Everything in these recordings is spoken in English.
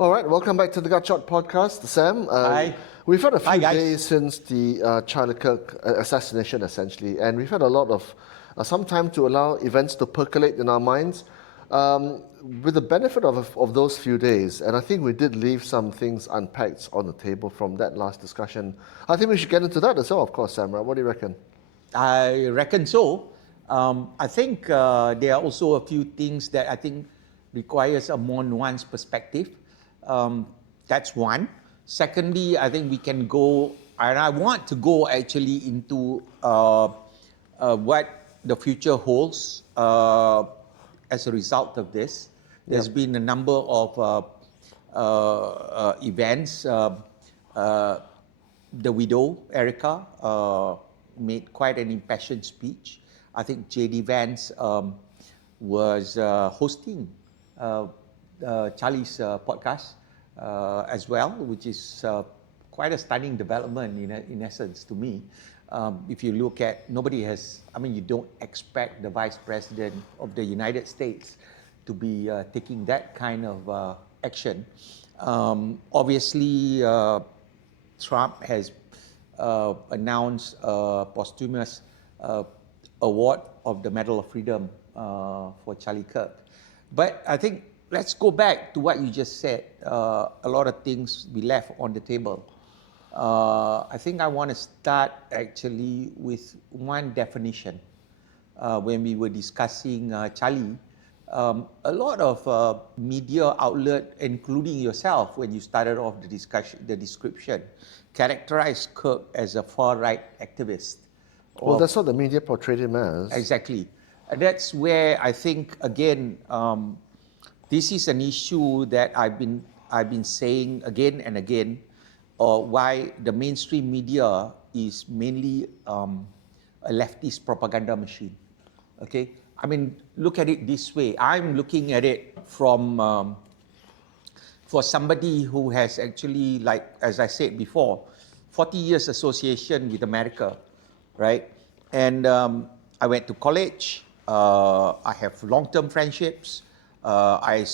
All right, welcome back to the Gut Shot podcast, Sam. Hi. We've had a few Hi, guys. days since the Charlie Kirk assassination, essentially, and we've had a lot of some time to allow events to percolate in our minds. With the benefit of those few days, and I think we did leave some things unpacked on the table from that last discussion. I think we should get into that as well, of course, Sam. Right? What do you reckon? I reckon so. I think there are also a few things that I think requires a more nuanced perspective. That's one. Secondly, I think we can go, and I want to go actually into what the future holds as a result of this. There's been a number of events. The widow, Erica, made quite an impassioned speech. I think J.D. Vance was hosting Charlie's podcast as well, which is quite a stunning development in essence to me. If you look at, you don't expect the Vice President of the United States to be taking that kind of action. Obviously, Trump has announced a posthumous award of the Medal of Freedom for Charlie Kirk. But I think let's go back to what you just said. A lot of things we left on the table. I think I want to start actually with one definition. When we were discussing Charlie, a lot of media outlet, including yourself, when you started off the description, characterized Kirk as a far-right activist. Well, that's what the media portrayed him as. Exactly. And that's where I think, again, this is an issue that I've been saying again and again, why the mainstream media is mainly a leftist propaganda machine. Okay, I mean, look at it this way. I'm looking at it from for somebody who has actually, like as I said before, 40 years association with America, right? And I went to college. I have long-term friendships. I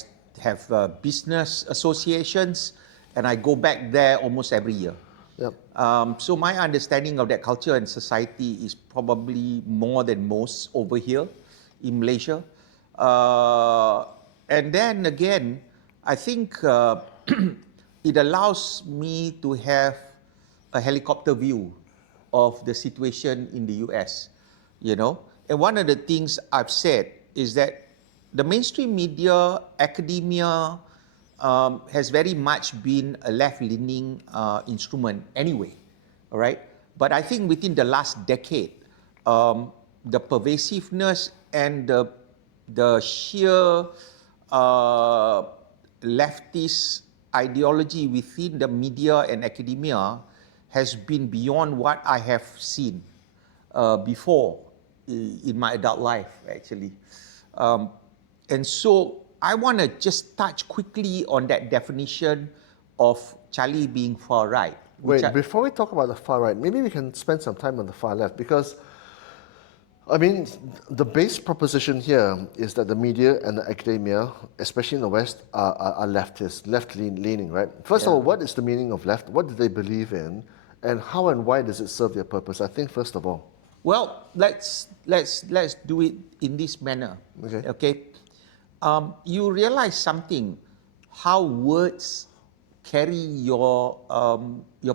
have business associations, and I go back there almost every year. Yep. So my understanding of that culture and society is probably more than most over here in Malaysia. And then again, I think it allows me to have a helicopter view of the situation in the US, you know. And one of the things I've said is that the mainstream media, academia, has very much been a left-leaning instrument anyway, all right? But I think within the last decade, the pervasiveness and the sheer leftist ideology within the media and academia has been beyond what I have seen before in my adult life, actually. And so I want to just touch quickly on that definition of Charlie being far right. Wait, before we talk about the far right, maybe we can spend some time on the far left, because I mean, the base proposition here is that the media and the academia, especially in the West, are leftist, left-leaning, right? First of all, what is the meaning of left? What do they believe in? And how and why does it serve their purpose? I think, first of all. Well, let's do it in this manner. Okay? You realize something, how words carry your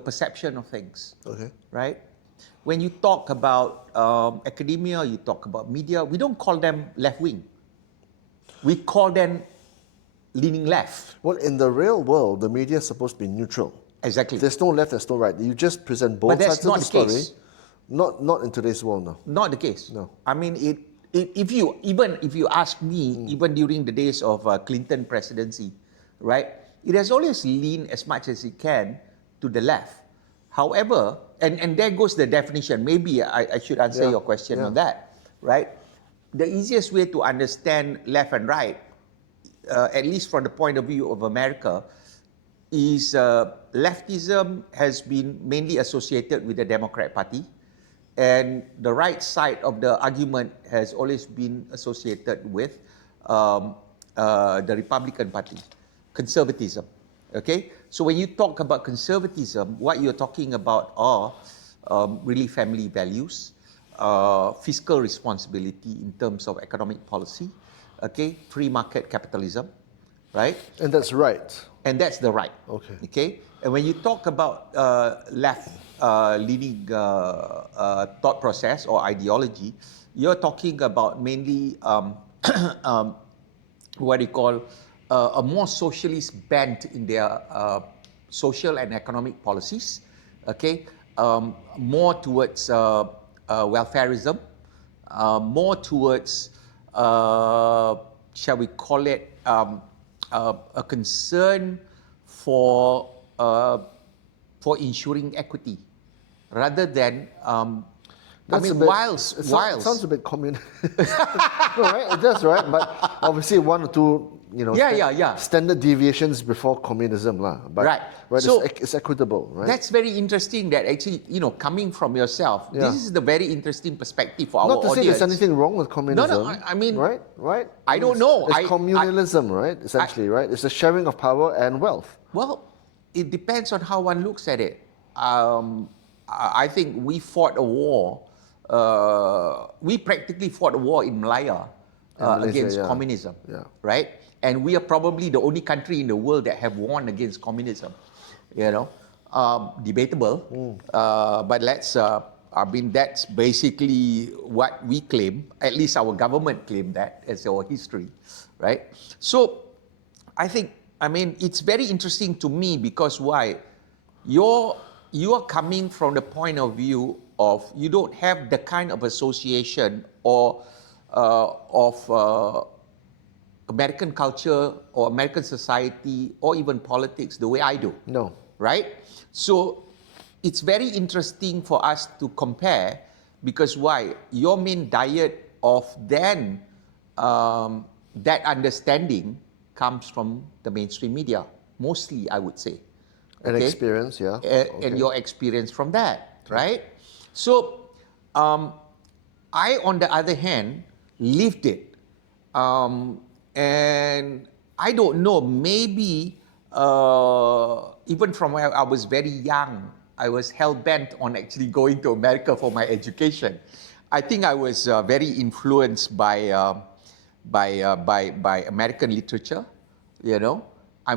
perception of things. Okay. Right? When you talk about academia, you talk about media, we don't call them left-wing. We call them leaning left. Well, in the real world, the media is supposed to be neutral. Exactly. There's no left, there's no right. You just present both sides of the story. Case. Not in today's world, no. Not the case. No. I mean, if you ask me, even during the days of Clinton presidency, right, it has always leaned as much as it can to the left. However, and there goes the definition. Maybe I should answer your question on that, right? The easiest way to understand left and right, at least from the point of view of America, is leftism has been mainly associated with the Democrat Party, and the right side of the argument has always been associated with the Republican Party, conservatism. Okay, so when you talk about conservatism, what you're talking about are really family values, fiscal responsibility in terms of economic policy, okay, free market capitalism, right? And that's right. And that's the right. Okay. Okay. And when you talk about left-leaning thought process or ideology, you're talking about mainly what you call a more socialist bent in their social and economic policies. Okay. More towards welfareism, more towards, shall we call it, a concern for ensuring equity, rather than whilst sounds a bit communist. No, right? It does, right? But obviously one or two, standard deviations before communism, but right. So it's equitable, right? That's very interesting. That actually, coming from yourself, this is the very interesting perspective for our audience. Not to say there's anything wrong with communism. No, I mean, right? I don't know. It's communalism, right? Essentially, right? It's the sharing of power and wealth. Well, it depends on how one looks at it. I think we fought a war. We practically fought a war in Malaysia against communism, right? And we are probably the only country in the world that have won against communism. Debatable, but that's basically what we claim. At least our government claim that as our history, right? So, it's very interesting to me because why? You are coming from the point of view of you don't have the kind of association or of American culture or American society or even politics the way I do. No. Right? So it's very interesting for us to compare because why? Your main diet of then that understanding comes from the mainstream media, mostly I would say. And experience, And your experience from that, right? So I, on the other hand, lived it. And I don't know, maybe even from when I was very young, I was hell-bent on actually going to America for my education. I think I was very influenced by American literature, I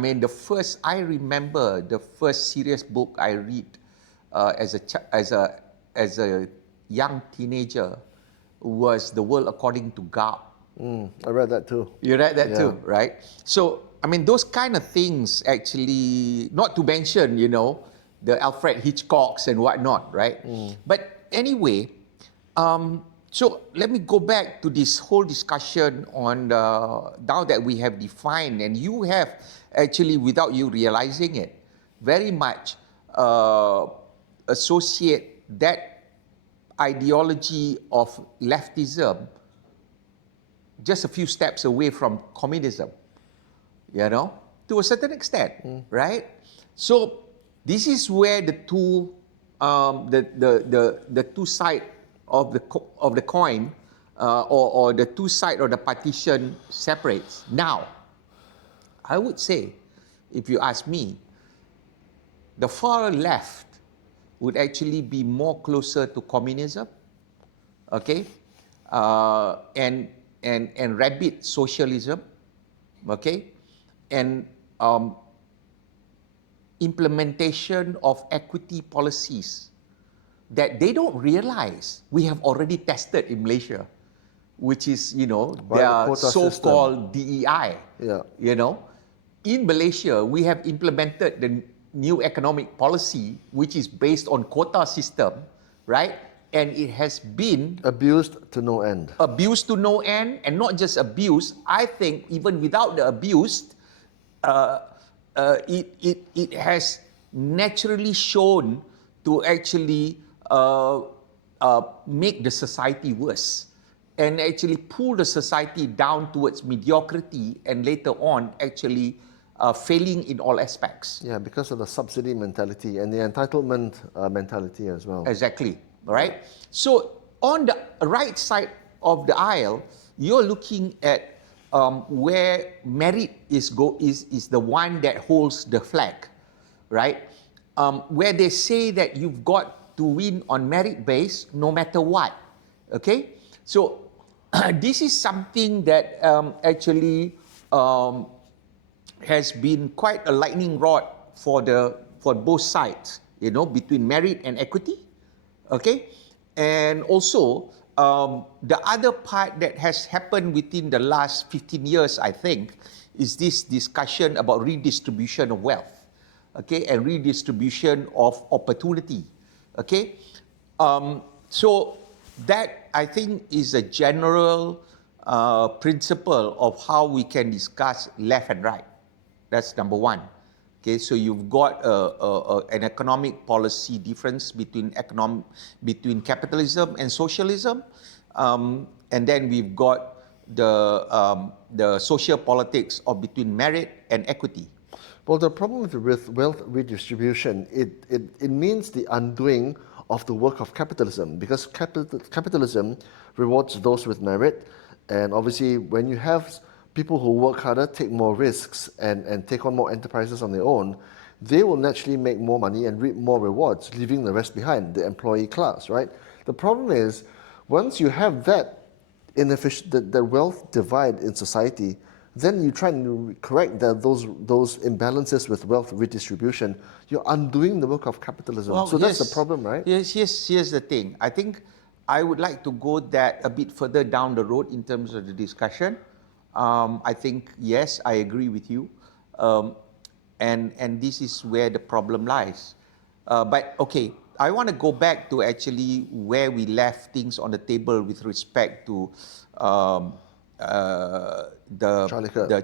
remember the first serious book I read as a young teenager was The World According to God. I read that too. You read that too, right? So, those kind of things actually, not to mention, the Alfred Hitchcocks and whatnot, right? But anyway, so let me go back to this whole discussion on now that we have defined, and you have actually, without you realizing it, very much associate that ideology of leftism just a few steps away from communism, to a certain extent, right? So this is where the two side of the coin or the two side of the partition separates. Now, I would say, if you ask me, the far left would actually be more closer to communism, okay, and rabid socialism, okay, and implementation of equity policies that they don't realize we have already tested in Malaysia, which is, their so-called DEI. In Malaysia, we have implemented the new economic policy, which is based on quota system, right? And it has been abused to no end. Abused to no end, and not just abused. I think even without the abuse, it has naturally shown to actually make the society worse and actually pull the society down towards mediocrity and later on actually failing in all aspects. Yeah, because of the subsidy mentality and the entitlement mentality as well. Exactly, right? So on the right side of the aisle, you're looking at where merit is the one that holds the flag, right? Where they say that you've got to win on merit base no matter what, okay? So this is something that actually has been quite a lightning rod for both sides, you know, between merit and equity, okay? And also, the other part that has happened within the last 15 years, I think, is this discussion about redistribution of wealth, okay, and redistribution of opportunity, okay? So that, I think, is a general principle of how we can discuss left and right. That's number one. Okay, so you've got an economic policy difference between capitalism and socialism, and then we've got the social politics of between merit and equity. Well, the problem with wealth redistribution, it means the undoing of the work of capitalism, because capitalism rewards those with merit, and obviously when you have people who work harder, take more risks, and take on more enterprises on their own, they will naturally make more money and reap more rewards, leaving the rest behind, the employee class, right? The problem is, once you have that the wealth divide in society, then you try to correct those imbalances with wealth redistribution. You're undoing the work of capitalism. Well, so that's the problem, right? Yes, here's the thing. I think I would like to go that a bit further down the road in terms of the discussion. I think, yes, I agree with you. And this is where the problem lies. But okay, I want to go back to actually where we left things on the table with respect to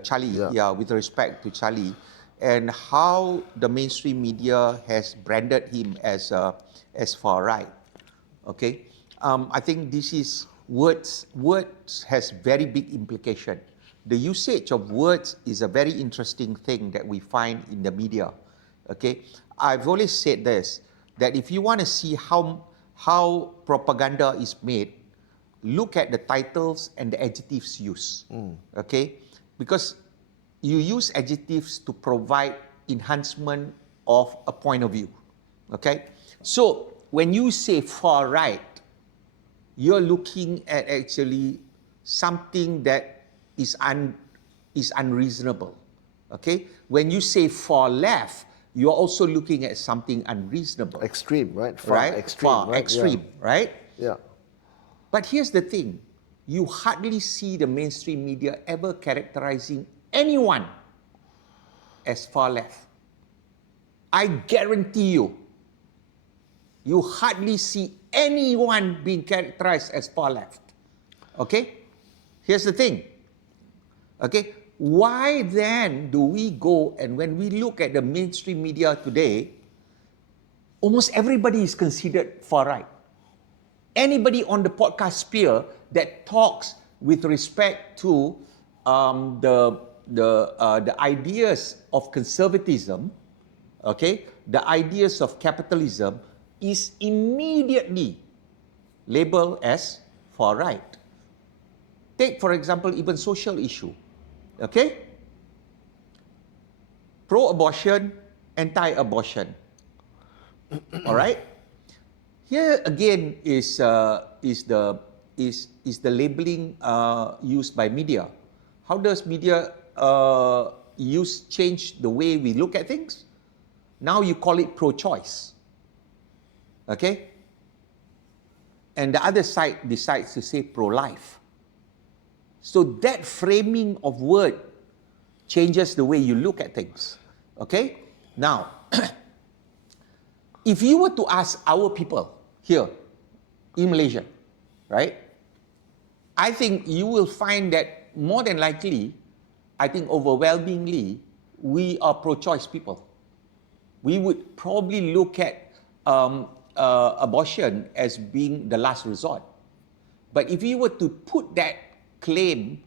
Charlie, with respect to Charlie, and how the mainstream media has branded him as far right. Okay, I think this is words has very big implication. The usage of words is a very interesting thing that we find in the media. Okay, I've always said this, that if you want to see how propaganda is made, look at the titles and the adjectives used. Okay, because you use adjectives to provide enhancement of a point of view. Okay, so when you say far right, you're looking at actually something that is unreasonable. Okay, when you say far left, you're also looking at something unreasonable. Extreme, right? Extreme, right? Yeah. But here's the thing, you hardly see the mainstream media ever characterizing anyone as far left. I guarantee you, you hardly see anyone being characterized as far left. Okay? Here's the thing. Okay? Why then do we go, and when we look at the mainstream media today, almost everybody is considered far right. Anybody on the podcast sphere that talks with respect to the ideas of conservatism, okay, the ideas of capitalism, is immediately labeled as far right. Take, for example, even social issue, okay? Pro-abortion, anti-abortion, all right? Here again is the labeling used by media. How does media change the way we look at things? Now you call it pro-choice. Okay? And the other side decides to say pro-life. So that framing of word changes the way you look at things. Okay? Now, if you were to ask our people here in Malaysia, right? I think you will find that more than likely, I think overwhelmingly, we are pro-choice people. We would probably look at abortion as being the last resort. But if you were to put that claim,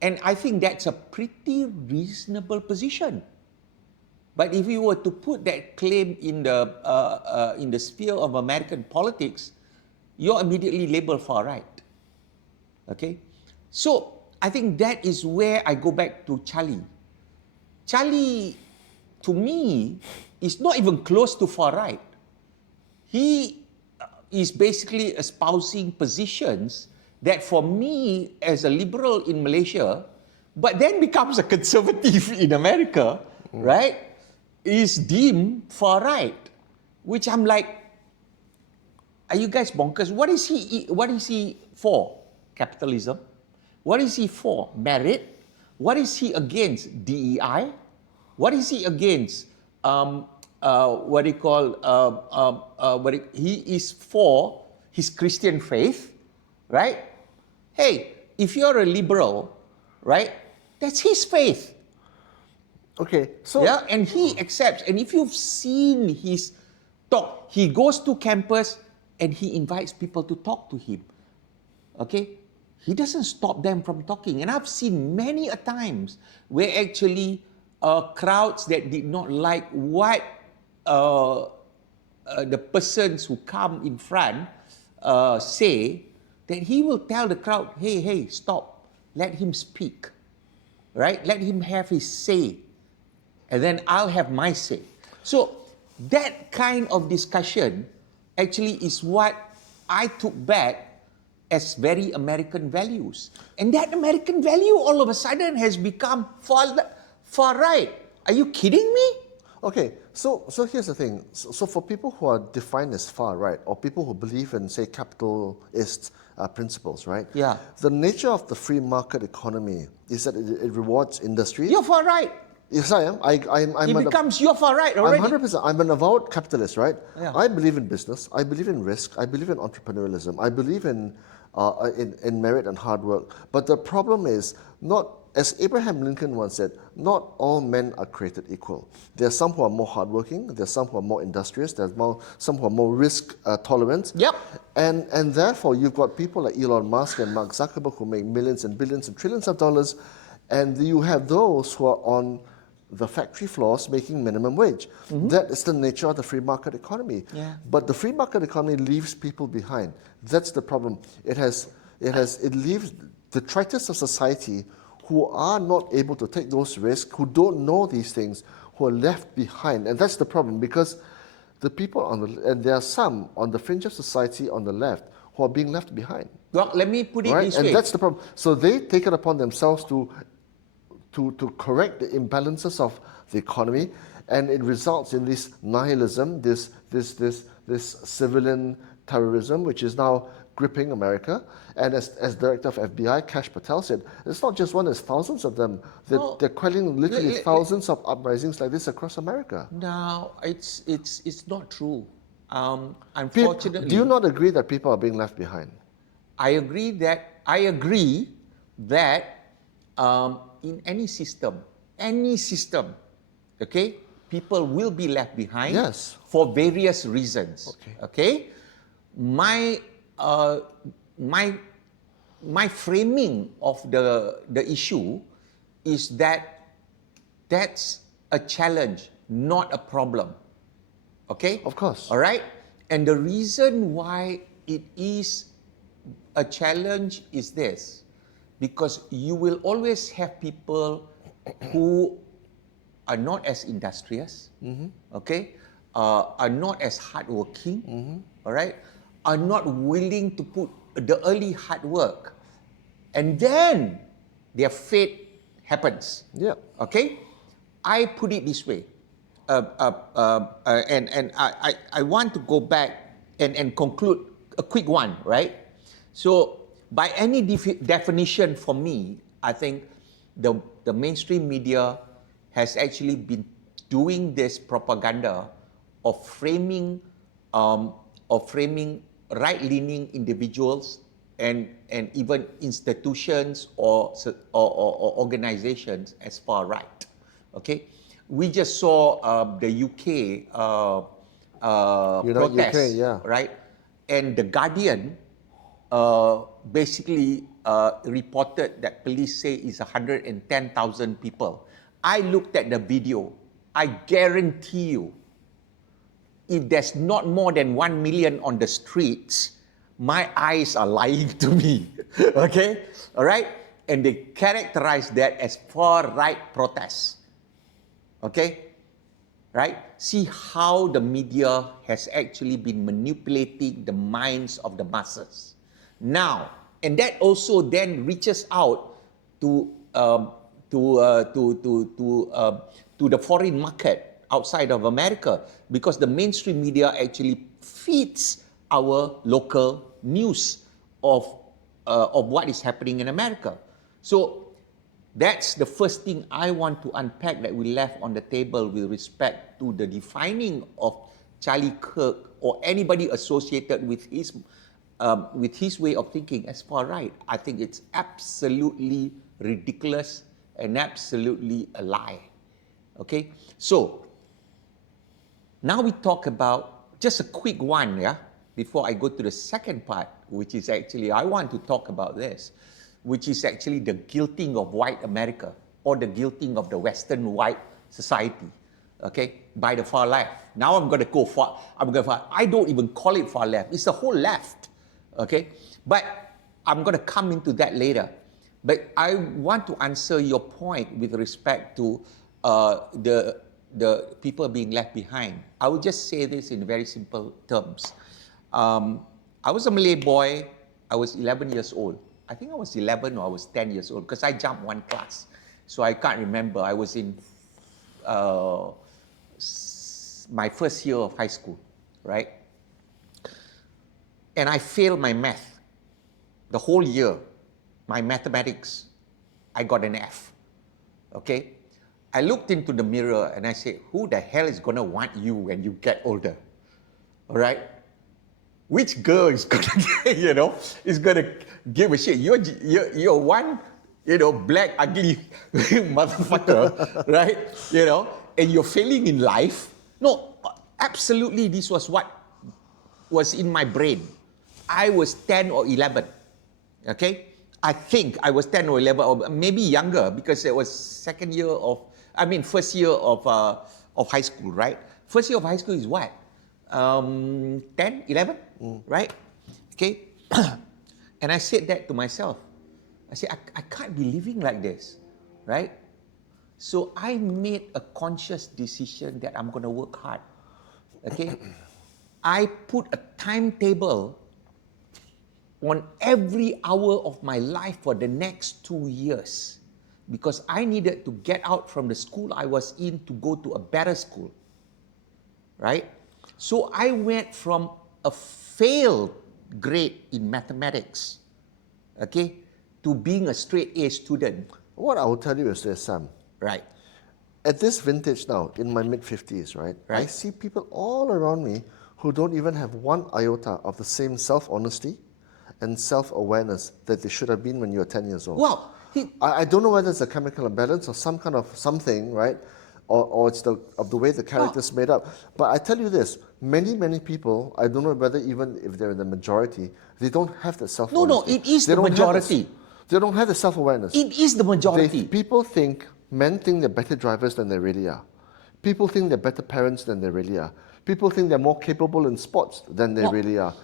and I think that's a pretty reasonable position. But if you were to put that claim in the sphere of American politics, you're immediately labeled far right. Okay? So I think that is where I go back to Charlie. Charlie, to me, is not even close to far right. He is basically espousing positions that for me as a liberal in Malaysia, but then becomes a conservative in America, right, is deemed far right, which I'm like, are you guys bonkers? What is he for? Capitalism? What is he for? Merit? What is he against? DEI? What is he against? He is for his Christian faith, right? Hey, if you're a liberal, right, that's his faith. Okay, so Yeah, and he accepts. And if you've seen his talk, he goes to campus and he invites people to talk to him. Okay? He doesn't stop them from talking. And I've seen many a times where actually crowds that did not like what the persons who come in front say, that he will tell the crowd, hey, stop. Let him speak. Right? Let him have his say. And then I'll have my say. So that kind of discussion actually is what I took back as very American values. And that American value all of a sudden has become far right. Are you kidding me? Okay, so here's the thing. So for people who are defined as far right, or people who believe in, say, capitalist principles, right? Yeah. The nature of the free market economy is that it rewards industry. You're far right. Yes, I am. It becomes you're far right already. I'm 100%. I'm an avowed capitalist, right? Yeah. I believe in business. I believe in risk. I believe in entrepreneurialism. I believe in merit and hard work. But the problem is not, as Abraham Lincoln once said, not all men are created equal. There are some who are more hardworking. There are some who are more industrious. There's some who are more risk tolerant. Yep. And therefore, you've got people like Elon Musk and Mark Zuckerberg who make millions and billions and trillions of dollars, and you have those who are on the factory floors making minimum wage. That is the nature of the free market economy. Yeah. But the free market economy leaves people behind. That's the problem. It leaves detritus of society who are not able to take those risks, who don't know these things, who are left behind. And that's the problem, because the people and there are some on the fringe of society on the left who are being left behind. Well, let me put it Right? this And way. that's the problem. So they take it upon themselves to correct the imbalances of the economy, and it results in this nihilism, this civilian terrorism, which is now gripping America. And as director of FBI, Kash Patel said, it's not just one, it's thousands of them. They're quelling literally thousands of uprisings like this across America. No, it's not true. Unfortunately, Do you not agree that people are being left behind? I agree that in any system, okay, people will be left behind. Yes. For various reasons. Okay. My framing of the issue is that that's a challenge, not a problem. Okay? Of course. All right? And the reason why it is a challenge is this. Because you will always have people who are not as industrious, okay, are not as hardworking, all right, are not willing to put the early hard work, and then their fate happens. Yeah. Okay, I put it this way, and I want to go back and conclude a quick one, right? So, by any definition for me, I think the mainstream media has actually been doing this propaganda of framing right-leaning individuals and even institutions or organizations as far right. Okay, we just saw the UK protests, right? And the Guardian basically reported that police say is 110,000 people. I looked at the video. I guarantee you, if there's not more than 1 million on the streets, my eyes are lying to me. Okay? All right? and they characterize that as far-right protests. Okay? Right? See how the media has actually been manipulating the minds of the masses. Now, and that also then reaches out to the foreign market outside of America, because the mainstream media actually feeds our local news of what is happening in America. So that's the first thing I want to unpack that we left on the table with respect to the defining of Charlie Kirk or anybody associated with his way of thinking as far right. I think it's absolutely ridiculous and absolutely a lie. Okay, so now we talk about just a quick one, yeah, before I go to the second part, which is actually, I want to talk about this, which is actually the guilting of white America or the guilting of the Western white society, okay, by the far left. Now I'm going to go far, I don't even call it far left, it's the whole left, okay, but I'm going to come into that later. But I want to answer your point with respect to the people being left behind. I will just say this in very simple terms. I was a Malay boy, I was 11 years old. I think I was 11 or I was 10 years old because I jumped one class. So I can't remember. I was in my first year of high school, right? And I failed my math. The whole year, my mathematics, I got an F, okay? I looked into the mirror and I said, who the hell is gonna want you when you get older, all right? Which girl is gonna, is gonna give a shit? You're one, black, ugly motherfucker, right? And you're failing in life. No, absolutely, this was what was in my brain. I was 10 or 11, okay? I think I was 10 or 11, or maybe younger, because it was first year of high school, right? First year of high school is what? 10, 11, right? Okay. And I said that to myself. I said, I can't be living like this, right? So I made a conscious decision that I'm going to work hard, okay? I put a timetable on every hour of my life for the next 2 years, because I needed to get out from the school I was in to go to a better school, right? So I went from a failed grade in mathematics, okay, to being a straight A student. What I will tell you is this, Sam. Right. At this vintage now, in my mid-50s, right, I see people all around me who don't even have one iota of the same self-honesty and self-awareness that they should have been when you were 10 years old. Well, I don't know whether it's a chemical imbalance or some kind of something, right? Or it's the way the character's made up. But I tell you this, many people, I don't know whether even if they're in the majority, they don't have the self-awareness. No, it is the majority. They don't have the self-awareness. It is the majority. Men think they're better drivers than they really are. People think they're better parents than they really are. People think they're more capable in sports than they really are.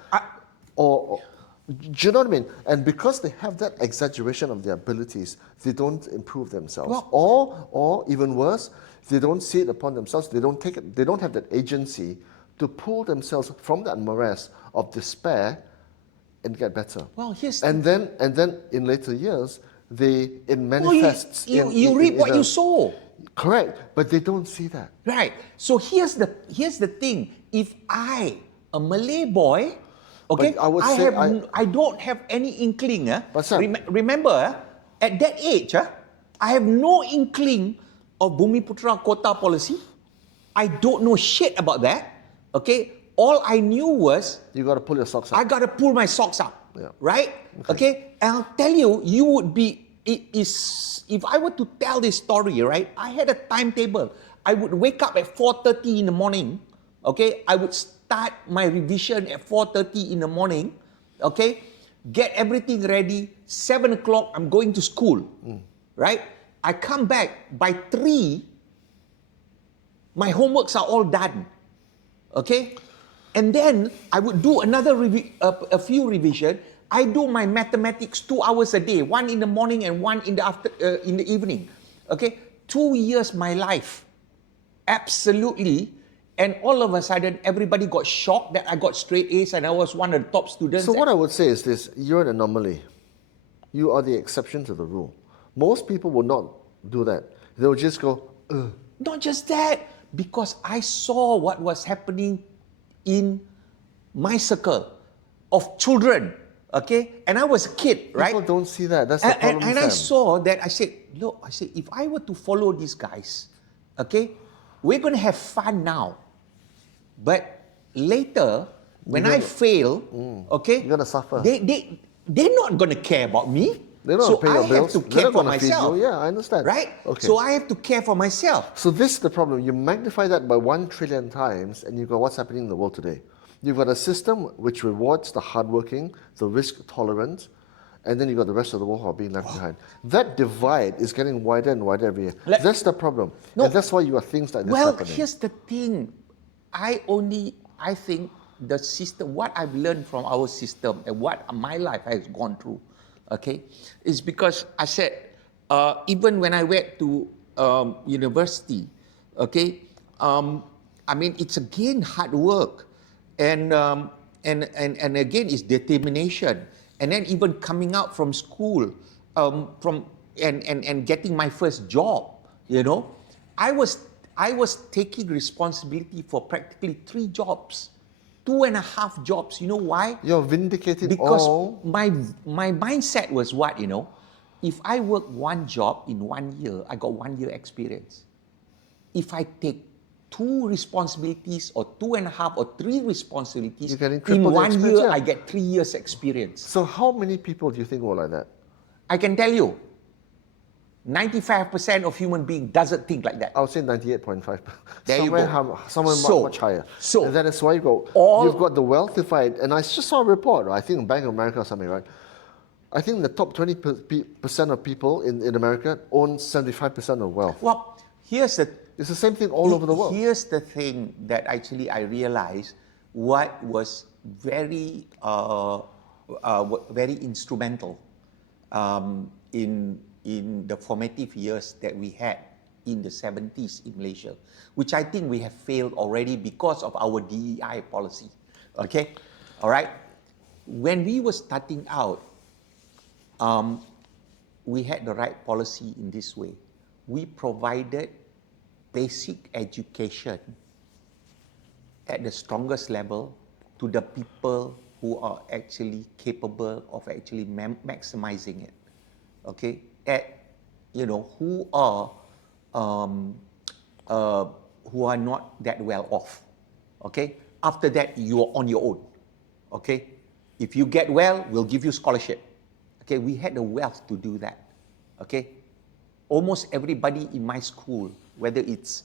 Do you know what I mean? And because they have that exaggeration of their abilities, they don't improve themselves. Or even worse, they don't see it upon themselves. They don't have that agency to pull themselves from that morass of despair and get better. And then in later years, it manifests. You reap what you sow. Correct, but they don't see that. Right. So here's the thing. If I, a Malay boy, okay, I don't have any inkling. Remember, at that age, I have no inkling of Bumiputra quota policy. I don't know shit about that. Okay, all I knew was you got to pull your socks up. I got to pull my socks up. Yeah. Right? Okay, and I'll tell you, you would be. If I were to tell this story, right? I had a timetable. I would wake up at 4:30 in the morning. Okay, I would start my revision at 4:30 in the morning. Okay, get everything ready. 7 o'clock, I'm going to school. Right? I come back by 3. My homeworks are all done. Okay, and then I would do another a few revision. I do my mathematics 2 hours a day, one in the morning and one in the evening. Okay, 2 years my life, absolutely. And all of a sudden, everybody got shocked that I got straight A's and I was one of the top students. So what I would say is this: you're an anomaly. You are the exception to the rule. Most people will not do that. They will just go, ugh. Not just that, because I saw what was happening in my circle of children, okay? And I was a kid, right? People don't see that. That's the problem, And I Sam. saw that, I said, look, if I were to follow these guys, okay, we're going to have fun now. But later, when I fail, okay, you're gonna suffer. They're not going to care about me. They're not So pay your I bills. have to They're care not for gonna feed myself. you. Yeah, I understand. Right? Okay. So I have to care for myself. So this is the problem. You magnify that by 1 trillion times, and you go, what's happening in the world today? You've got a system which rewards the hardworking, the risk tolerant, and then you've got the rest of the world who are being left behind. That divide is getting wider and wider every year. That's the problem. No. And that's why you got things like this Well, happening. here's the thing. I think the system, what I've learned from our system and what my life has gone through, okay, is because I said, even when I went to university, okay, I mean, it's again hard work, and again, it's determination, and then even coming out from school, and getting my first job, you know, I was taking responsibility for practically 3 jobs, 2.5 jobs. You know why? You're vindicating Because all. my mindset was what, you know, if I work 1 job in 1 year, I got 1 year experience. If I take 2 responsibilities or 2.5 or 3 responsibilities You're getting in triple the 1 experience, year, yeah. I get 3 years experience. So how many people do you think were like that? I can tell you, 95% of human beings doesn't think like that. I would say 98.5. There you go. Somewhere So- much higher. so and that is why you go, all- you've got the wealthified, and I just saw a report, I think Bank of America or something, right? I think the top 20% of people in America own 75% of wealth. Well, here's the It's the same thing all over the world. Here's the thing that actually I realized what was very, very instrumental in the formative years that we had in the 70s in Malaysia, which I think we have failed already because of our DEI policy. Okay, all right. When we were starting out, we had the right policy in this way. We provided basic education at the strongest level to the people who are actually capable of actually maximizing it. Okay, who are not that well off. Okay, after that you are on your own. Okay, if you get well, we'll give you scholarship. Okay, we had the wealth to do that. Okay, almost everybody in my school, whether it's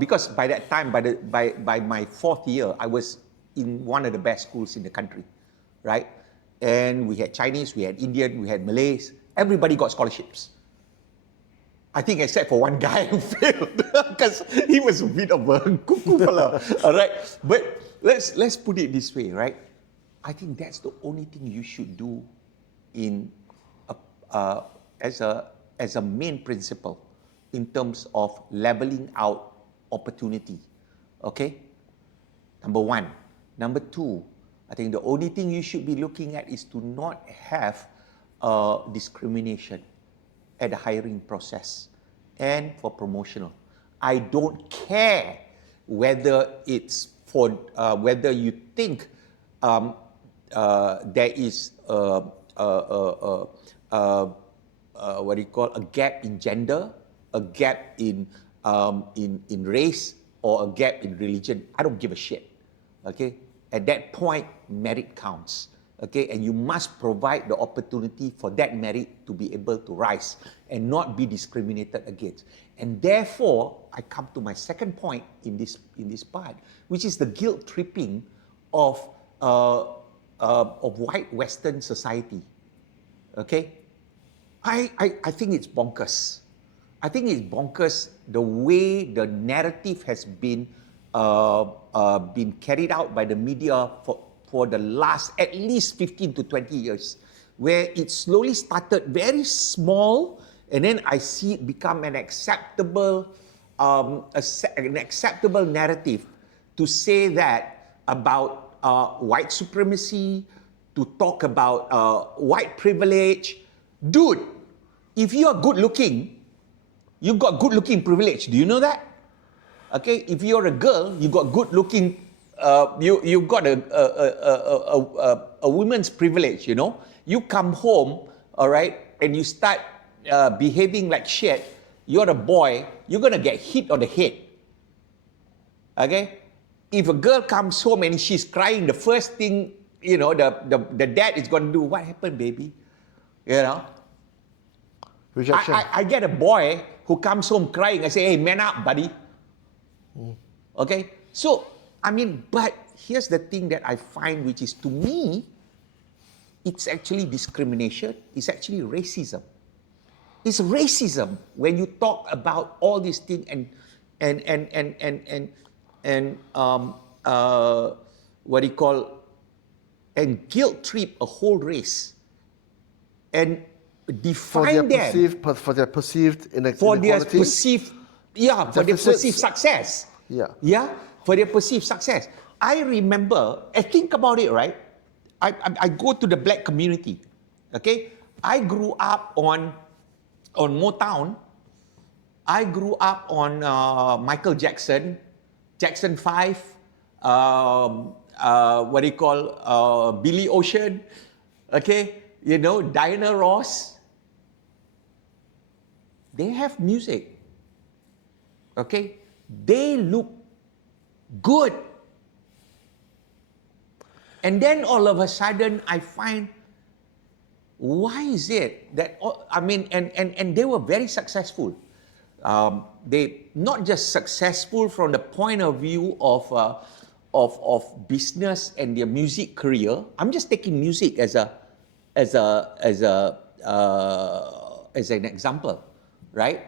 because by that time, by my 4th year, I was in one of the best schools in the country, right? And we had Chinese, we had Indian, we had Malays. Everybody got scholarships. I think except for one guy who failed because he was a bit of a cuckoo fella. All right, but let's put it this way, right? I think that's the only thing you should do as a main principle in terms of leveling out opportunity. Okay? Number 1. Number 2, I think the only thing you should be looking at is to not have discrimination at the hiring process and for promotional. I don't care whether it's for whether you think there is what do you call a gap in gender, a gap in race, or a gap in religion. I don't give a shit. Okay, at that point, merit counts. Okay, and you must provide the opportunity for that merit to be able to rise and not be discriminated against. And therefore, I come to my second point in this part, which is the guilt tripping of white Western society. Okay, I think it's bonkers. I think it's bonkers the way the narrative has been carried out by the media for the last at least 15 to 20 years, where it slowly started very small, and then I see it become an acceptable narrative to say that about white supremacy, to talk about white privilege. Dude, if you are good looking, you got good looking privilege. Do you know that? Okay, if you're a girl, you got good looking. You got a woman's privilege. You know, you come home, all right, and you start behaving like shit. You're a boy. You're gonna get hit on the head. Okay, if a girl comes home and she's crying, the first thing, you know, the dad is gonna do, what happened, baby? You know. Rejection. I get a boy who comes home crying. I say, hey, man up, buddy. Okay? So, I mean, but here's the thing that I find, which is, to me, it's actually discrimination. It's actually racism. It's racism when you talk about all these things and what do you call, and guilt trip a whole race and define them for their perceived inequalities. For their perceived, for their perceived success. Yeah. For their perceived success. I remember, I think about it, right? I go to the black community, okay? I grew up on Motown. I grew up on Michael Jackson, Jackson 5, what do you call, Billy Ocean, okay? You know, Diana Ross. They have music, okay? They look good. And then all of a sudden, I find, why is it that, I mean, and they were very successful. They not just successful from the point of view of business and their music career. I'm just taking music as an example, right?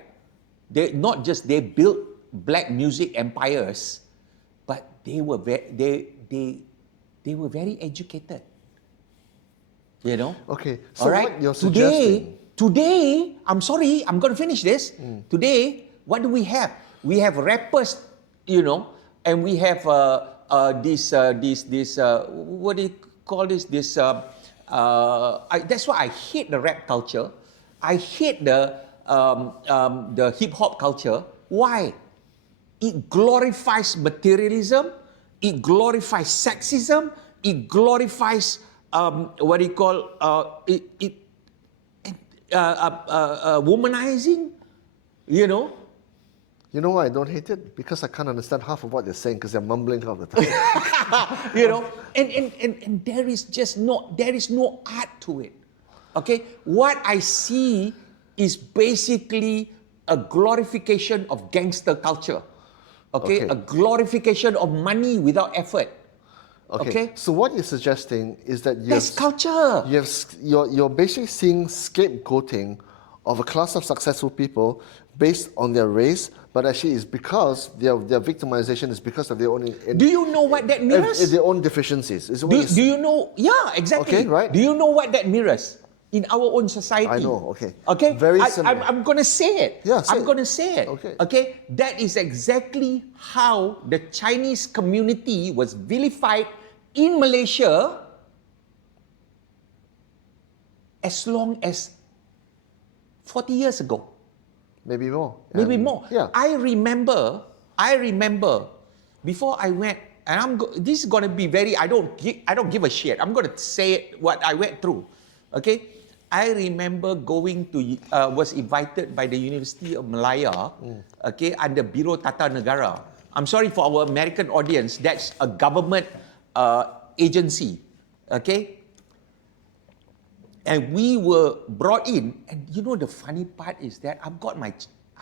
They not just they built black music empires, but they were very educated. You know? Okay. So all right? what you're suggesting... Today, I'm sorry, I'm going to finish this. Today, what do we have? We have rappers, you know, and we have this what do you call this? That's why I hate the rap culture. I hate the hip hop culture. Why? It glorifies materialism. It glorifies sexism. It glorifies what do you call womanizing. You know. You know why I don't hate it? Because I can't understand half of what they're saying because they're mumbling all the time. You know, and there is no art to it. Okay, what I see is basically a glorification of gangster culture. Okay, a glorification of money without effort. Okay. So what you're suggesting is that that's culture. You're basically seeing scapegoating of a class of successful people based on their race, but actually it's because their victimization is because of their own... Do you know what that mirrors? Their own deficiencies. Do you know? Yeah, exactly. Okay, right. Do you know what that mirrors in our own society? I know, okay. Okay? Very similar. I'm going to say it. Yeah, I'm going to say it. Okay. That is exactly how the Chinese community was vilified in Malaysia as long as 40 years ago. Maybe more. Maybe more. Yeah. I remember before I went, and this is going to be very, I don't give a shit. I'm going to say it, what I went through. Okay? I remember going to, was invited by the University of Malaya, okay, under Biro Tata Negara. I'm sorry for our American audience, that's a government agency, okay? And we were brought in, and you know the funny part is that I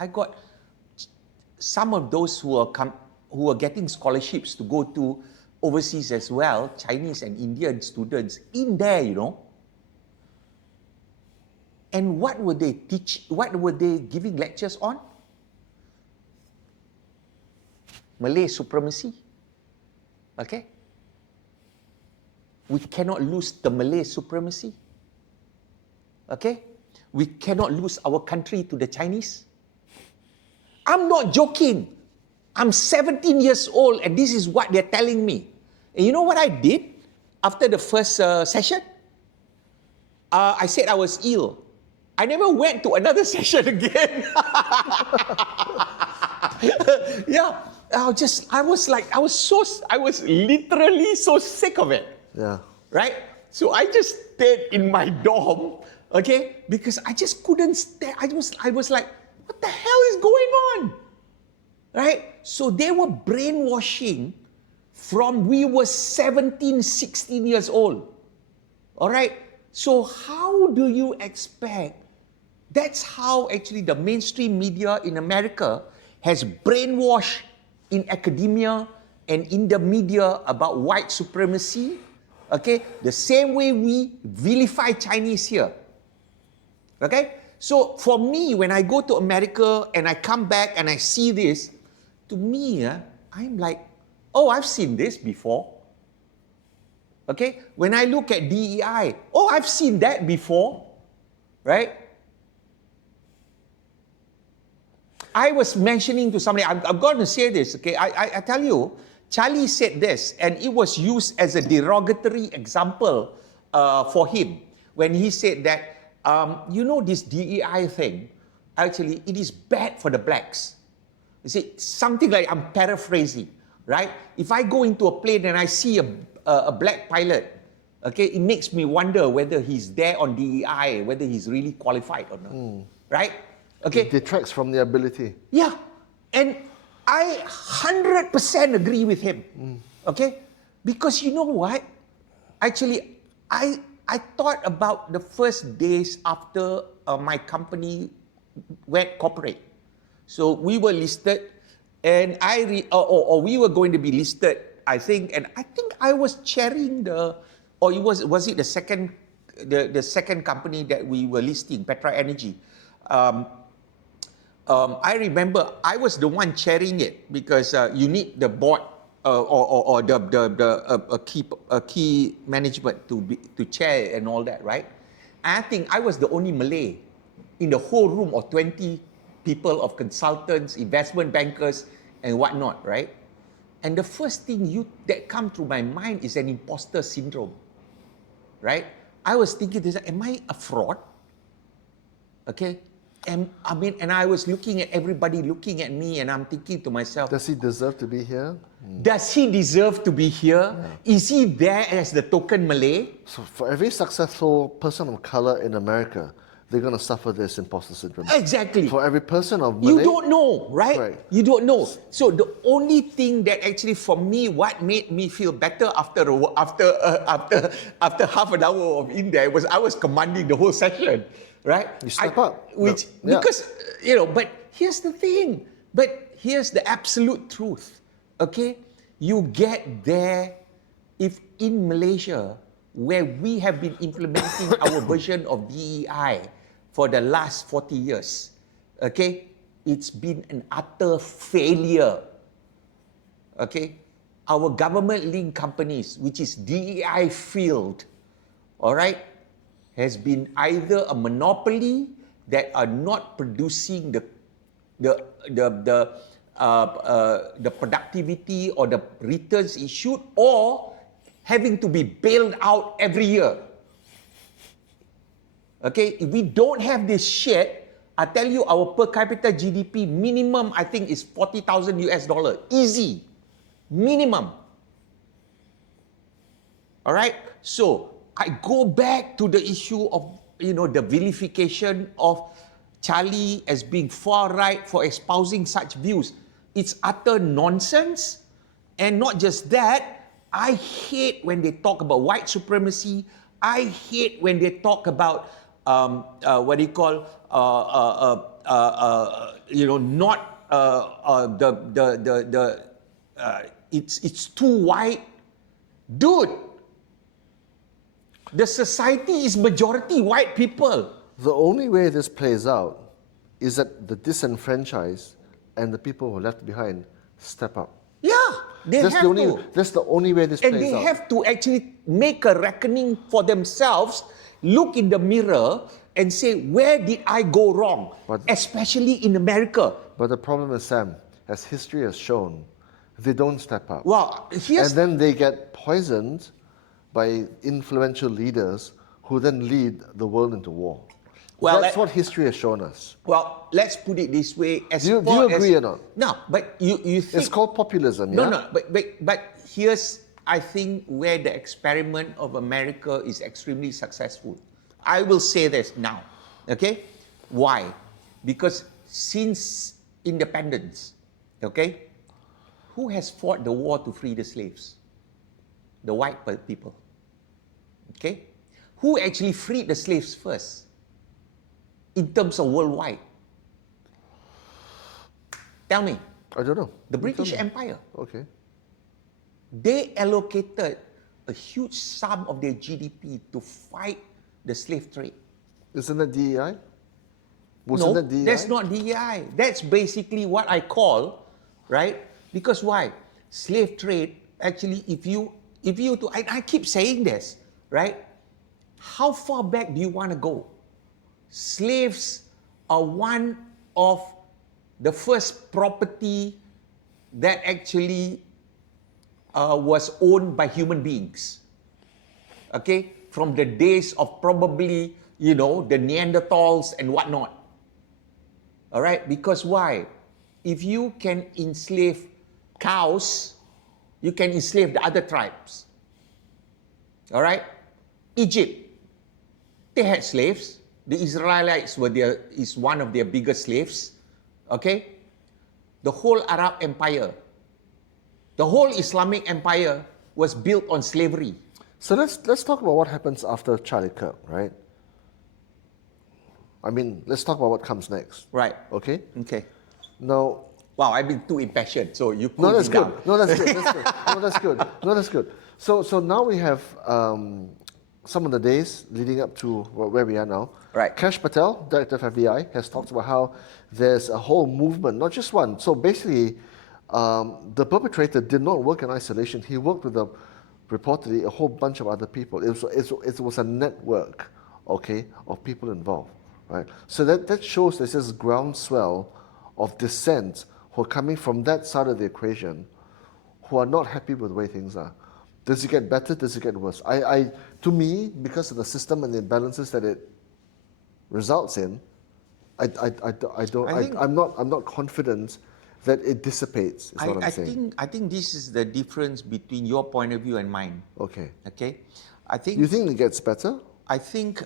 got some of those who are getting scholarships to go to overseas as well, Chinese and Indian students in there, you know. And what were they giving lectures on? Malay supremacy. Okay? we cannot lose the Malay supremacy. Okay? We cannot lose our country to the Chinese. I'm not joking. I'm 17 years old and this is what they're telling me. And you know what I did after the first session? I said I was ill. I never went to another session again. Yeah, I was literally so sick of it. Yeah. Right? So I just stayed in my dorm, okay? Because I just couldn't stay. I was like, what the hell is going on? Right? So they were brainwashing from we were 17, 16 years old. All right? So how do you expect? That's how actually the mainstream media in America has brainwashed in academia and in the media about white supremacy. Okay? The same way we vilify Chinese here. Okay? So for me, when I go to America and I come back and I see this, to me, I'm like, oh, I've seen this before. Okay? When I look at DEI, oh, I've seen that before. Right? I was mentioning to somebody, I'm going to say this, okay? I tell you, Charlie said this, and it was used as a derogatory example for him when he said that, you know, this DEI thing, actually, it is bad for the blacks. You see, something like, I'm paraphrasing, right? If I go into a plane and I see a black pilot, okay, it makes me wonder whether he's there on DEI, whether he's really qualified or not, right? Okay. It detracts from the ability. Yeah, and I 100% agree with him, okay? Because you know what? Actually, I thought about the first days after my company went corporate. So we were listed, and we were going to be listed, I think, and I think I was chairing was it the second company that we were listing, Petra Energy. I remember I was the one chairing it because you need the board or the key management to chair and all that, right? And I think I was the only Malay in the whole room of 20 people of consultants, investment bankers, and whatnot, right? And the first thing that come to my mind is an imposter syndrome, right? I was thinking, am I a fraud? Okay. And I was looking at everybody looking at me, and I'm thinking to myself, does he deserve to be here? Does he deserve to be here? Yeah. Is he there as the token Malay? So for every successful person of color in America, they're going to suffer this imposter syndrome. Exactly. For every person of Malay, you don't know, right? Right? You don't know. So the only thing that actually, for me, what made me feel better after half an hour of in there was I was commanding the whole session, right? You step up. Because but here's the thing. But here's the absolute truth. Okay, you get there if in Malaysia, where we have been implementing our version of DEI for the last 40 years, okay, it's been an utter failure. Okay, our government-linked companies, which is DEI field, all right, has been either a monopoly that are not producing the productivity or the returns it should, or having to be bailed out every year. Okay, if we don't have this shit, I tell you, our per capita GDP minimum, I think, is $40,000 US. Easy. Minimum. All right? So, I go back to the issue of, the vilification of Charlie as being far right for espousing such views. It's utter nonsense. And not just that, I hate when they talk about white supremacy. I hate when they talk about it's too white. Dude, the society is majority white people. The only way this plays out is that the disenfranchised and the people who are left behind step up. Yeah. They that's have the only, to. That's the only way this And plays they out. have to actually make a reckoning for themselves, look in the mirror and say, where did I go wrong? But- Especially in America. But the problem is, Sam, as history has shown, they don't step up. Well, here's And then they get poisoned by influential leaders who then lead the world into war. Well, That's what history has shown us. well, let's put it this way. As Do you far agree as, or not? No, but you think It's called populism, no, yeah? no, but here's I think where the experiment of America is extremely successful. I will say this now, okay? Why? Because since independence, okay, who has fought the war to free the slaves? The white people, okay? Who actually freed the slaves first in terms of worldwide? Tell me. I don't know. The You British tell me. Empire. Okay. They allocated a huge sum of their GDP to fight the slave trade. Isn't that DEI? No, That DEI? that's not DEI. That's basically what I call, right? Because why? Slave trade, actually, if you to, I keep saying this, right? How far back do you want to go? Slaves are one of the first property that actually was owned by human beings. Okay? From the days of probably, the Neanderthals and whatnot. All right? Because why? If you can enslave cows, you can enslave the other tribes. All right? Egypt, they had slaves. The Israelites is one of their biggest slaves. Okay? The whole Arab Empire, the whole Islamic Empire was built on slavery. So let's talk about what happens after Charlie Kirk, right? I mean, let's talk about what comes next. Right. Okay? Okay. Now, Wow, I've been too impatient, so you no, cool that's me good. down. No, that's good. That's good. No, that's good. No, that's good. So now we have some of the days leading up to where we are now. Right. Kash Patel, director of FBI, has talked about how there's a whole movement, not just one. So basically, the perpetrator did not work in isolation. He worked with reportedly a whole bunch of other people. It was a network, okay, of people involved, right? So that shows there's this groundswell of dissent who are coming from that side of the equation, who are not happy with the way things are. Does it get better? Does it get worse? To me, because of the system and the imbalances that it results in, I'm not confident that it dissipates. Is what I'm saying. I think this is the difference between your point of view and mine. Okay. Okay, I think You think it gets better? I think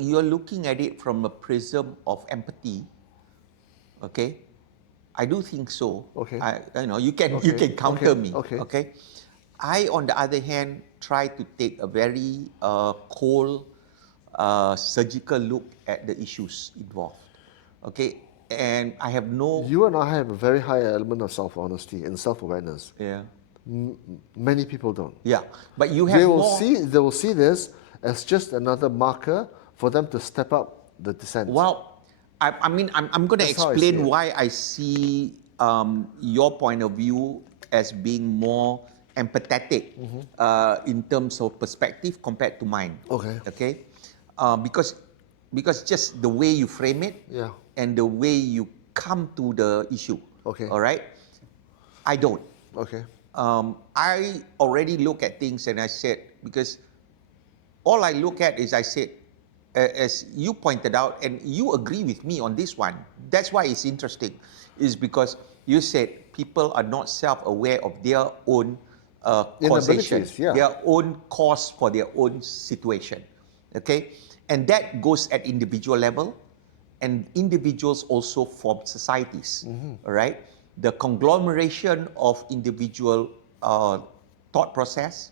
you're looking at it from a prism of empathy. Okay, I do think so. Okay. You can counter Okay. me. Okay. Okay. I, on the other hand, try to take a very cold, surgical look at the issues involved. Okay, and I have no. You and I have a very high element of self-honesty and self-awareness. Yeah. Many people don't. Yeah, but you have They will more. see this as just another marker for them to step up the dissent. Well, I'm going to That's how I see explain it. why I see your point of view as being more empathetic in terms of perspective compared to mine. Okay. Okay. Because just the way you frame it Yeah. and the way you come to the issue. Okay. All right. I don't. Okay. I already look at things and I said, because all I look at is I said, as you pointed out, and you agree with me on this one, that's why it's interesting, is because you said people are not self-aware of their own causation, Inabilities, yeah. their own cause for their own situation, okay? And that goes at individual level, and individuals also form societies, all right? The conglomeration of individual thought process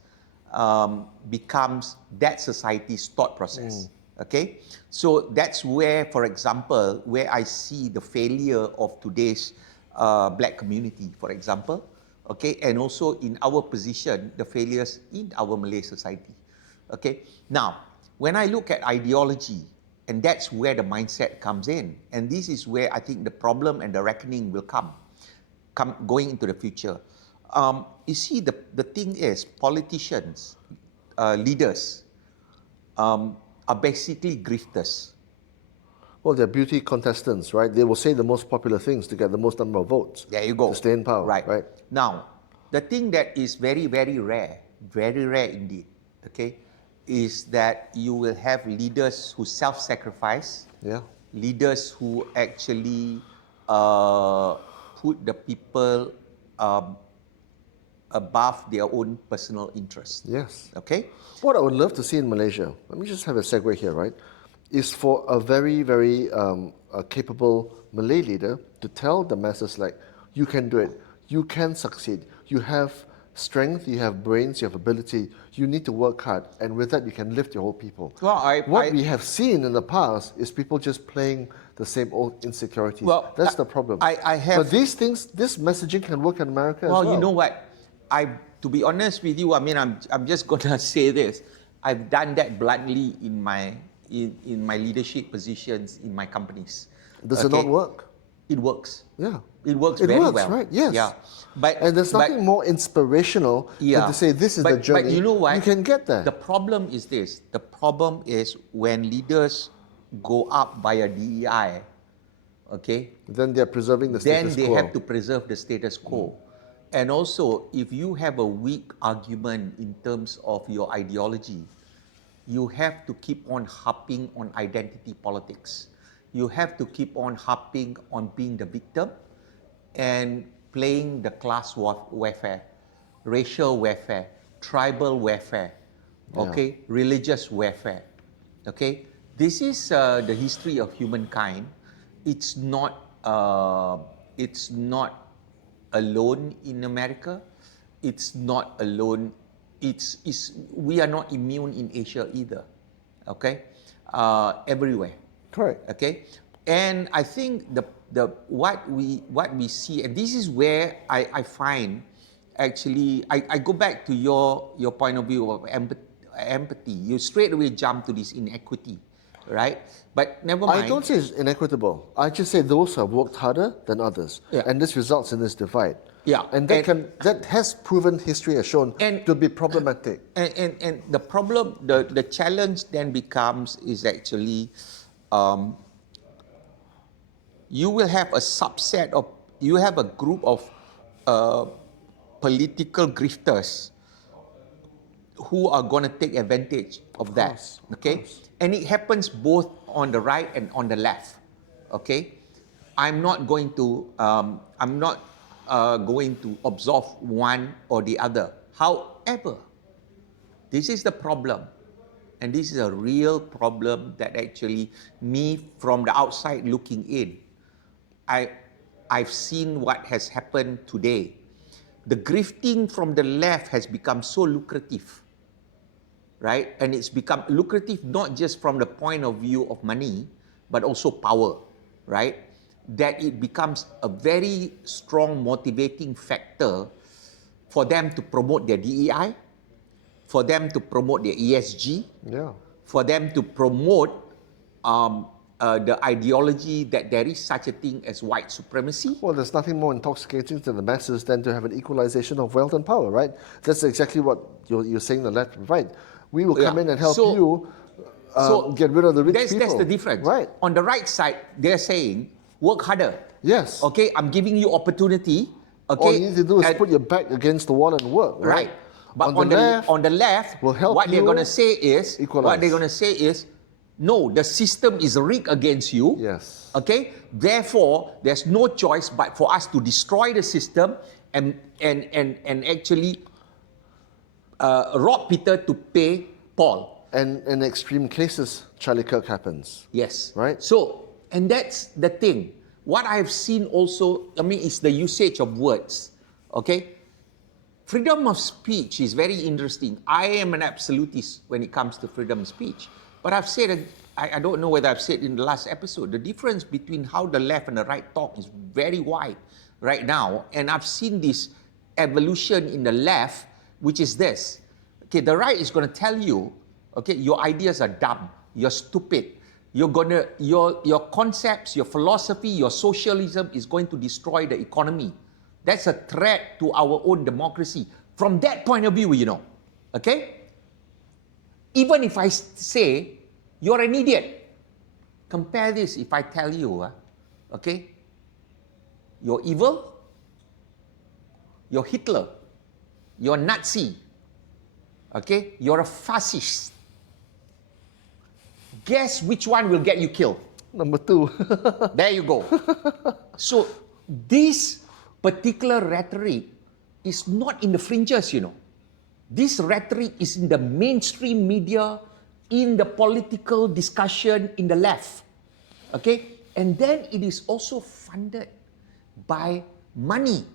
becomes that society's thought process. Okay, so that's where, for example, where I see the failure of today's black community, for example, okay, and also in our position, the failures in our Malay society. Okay, now when I look at ideology, and that's where the mindset comes in, and this is where I think the problem and the reckoning will come going into the future. You see, the thing is, politicians, leaders, are basically grifters. Well, they're beauty contestants, right? They will say the most popular things to get the most number of votes. There you go. To stay in power, right? Now, the thing that is very, very rare indeed, okay, is that you will have leaders who self-sacrifice, Yeah. leaders who actually put the people above their own personal interest. Yes. Okay? What I would love to see in Malaysia, let me just have a segue here, right, is for a very, very capable Malay leader to tell the masses, like, you can do it, you can succeed, you have strength, you have brains, you have ability, you need to work hard, and with that you can lift your whole people. Well, what we have seen in the past is people just playing the same old insecurities. Well, That's the problem. But these things, this messaging can work in America as well. Well, you know what? To be honest with you, I mean, I'm just gonna say this. I've done that bluntly in my leadership positions in my companies. Does it not work? It works. Yeah. It works very well. Right? Yes. Yeah. And there's nothing more inspirational than to say this is the journey. But you know what? You can get there. The problem is this. The problem is when leaders go up via DEI, okay? Then they're preserving the status quo. Then they have to preserve the status quo. And also, if you have a weak argument in terms of your ideology, you have to keep on harping on identity politics. You have to keep on harping on being the victim and playing the class warfare, racial warfare, tribal warfare, okay, religious warfare, okay. This is the history of humankind. It's not alone in America. It's not alone. We are not immune in Asia either. Okay, everywhere. Correct. Okay, and I think what we see, and this is where I find actually I go back to your point of view of empathy. You straight away jump to this inequity, right? But never mind. I don't say it's inequitable. I just say those who have worked harder than others, and this results in this divide. Yeah, and that has proven, history has shown, to be problematic. And the problem, the challenge then becomes is actually, you will have a subset of, you have a group of political grifters who are going to take advantage of that. Okay, and it happens both on the right and on the left. Okay, I'm not going to absolve one or the other. However, this is the problem, and this is a real problem that actually me from the outside looking in, I've seen what has happened today. The grifting from the left has become so lucrative, right? And it's become lucrative not just from the point of view of money, but also power, right? That it becomes a very strong motivating factor for them to promote their DEI, for them to promote their ESG, for them to promote the ideology that there is such a thing as white supremacy. Well, there's nothing more intoxicating to the masses than to have an equalization of wealth and power, right? That's exactly what you're saying the left provide. We will come in and help you get rid of the rich people. That's the difference. Right. On the right side, they're saying, work harder. Yes. Okay, I'm giving you opportunity. Okay. All you need to do is put your back against the wall and work. Right. But on the left, what they're going to say is, no, the system is rigged against you. Yes. Okay. Therefore, there's no choice but for us to destroy the system and actually rob Peter to pay Paul. And in extreme cases, Charlie Kirk happens. Yes. Right. So, and that's the thing. What I've seen also, I mean, is the usage of words. Okay. Freedom of speech is very interesting. I am an absolutist when it comes to freedom of speech. But I've said, I don't know whether I've said in the last episode, the difference between how the left and the right talk is very wide right now. And I've seen this evolution in the left, which is this. Okay, the right is going to tell you, okay, your ideas are dumb, you're stupid. Your concepts, your philosophy, your socialism is going to destroy the economy. That's a threat to our own democracy. From that point of view, okay? Even if I say, you're an idiot, compare this if I tell you, okay, you're evil, you're Hitler, you're Nazi, okay, you're a fascist. Guess which one will get you killed? Number 2. There you go. So this particular rhetoric is not in the fringes, This rhetoric is in the mainstream media, in the political discussion in the left. Okay? And then it is also funded by money.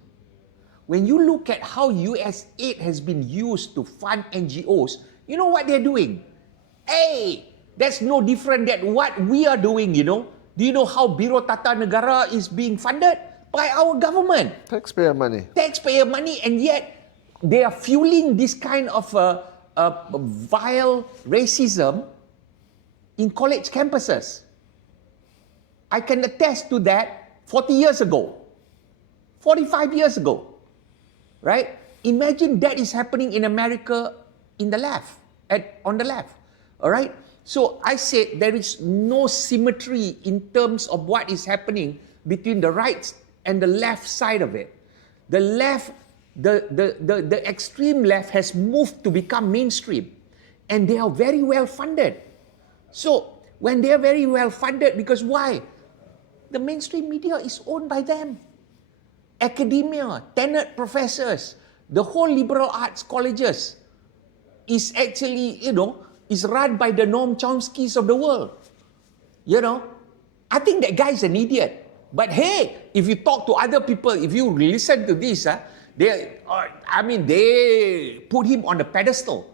When you look at how US aid has been used to fund NGOs, you know what they're doing? Hey, that's no different than what we are doing, Do you know how Biro Tata Negara is being funded? By our government. Taxpayer money. Taxpayer money, and yet they are fueling this kind of vile racism in college campuses. I can attest to that 40 years ago, 45 years ago, right? Imagine that is happening in America on the left, all right? So I said there is no symmetry in terms of what is happening between the right and the left side of it. The left, the extreme left has moved to become mainstream, and they are very well funded. So when they are very well funded, because why? The mainstream media is owned by them. Academia, tenured professors, the whole liberal arts colleges is actually, is run by the Noam Chomskys of the world. I think that guy is an idiot. But hey, if you talk to other people, if you listen to this, they put him on a pedestal,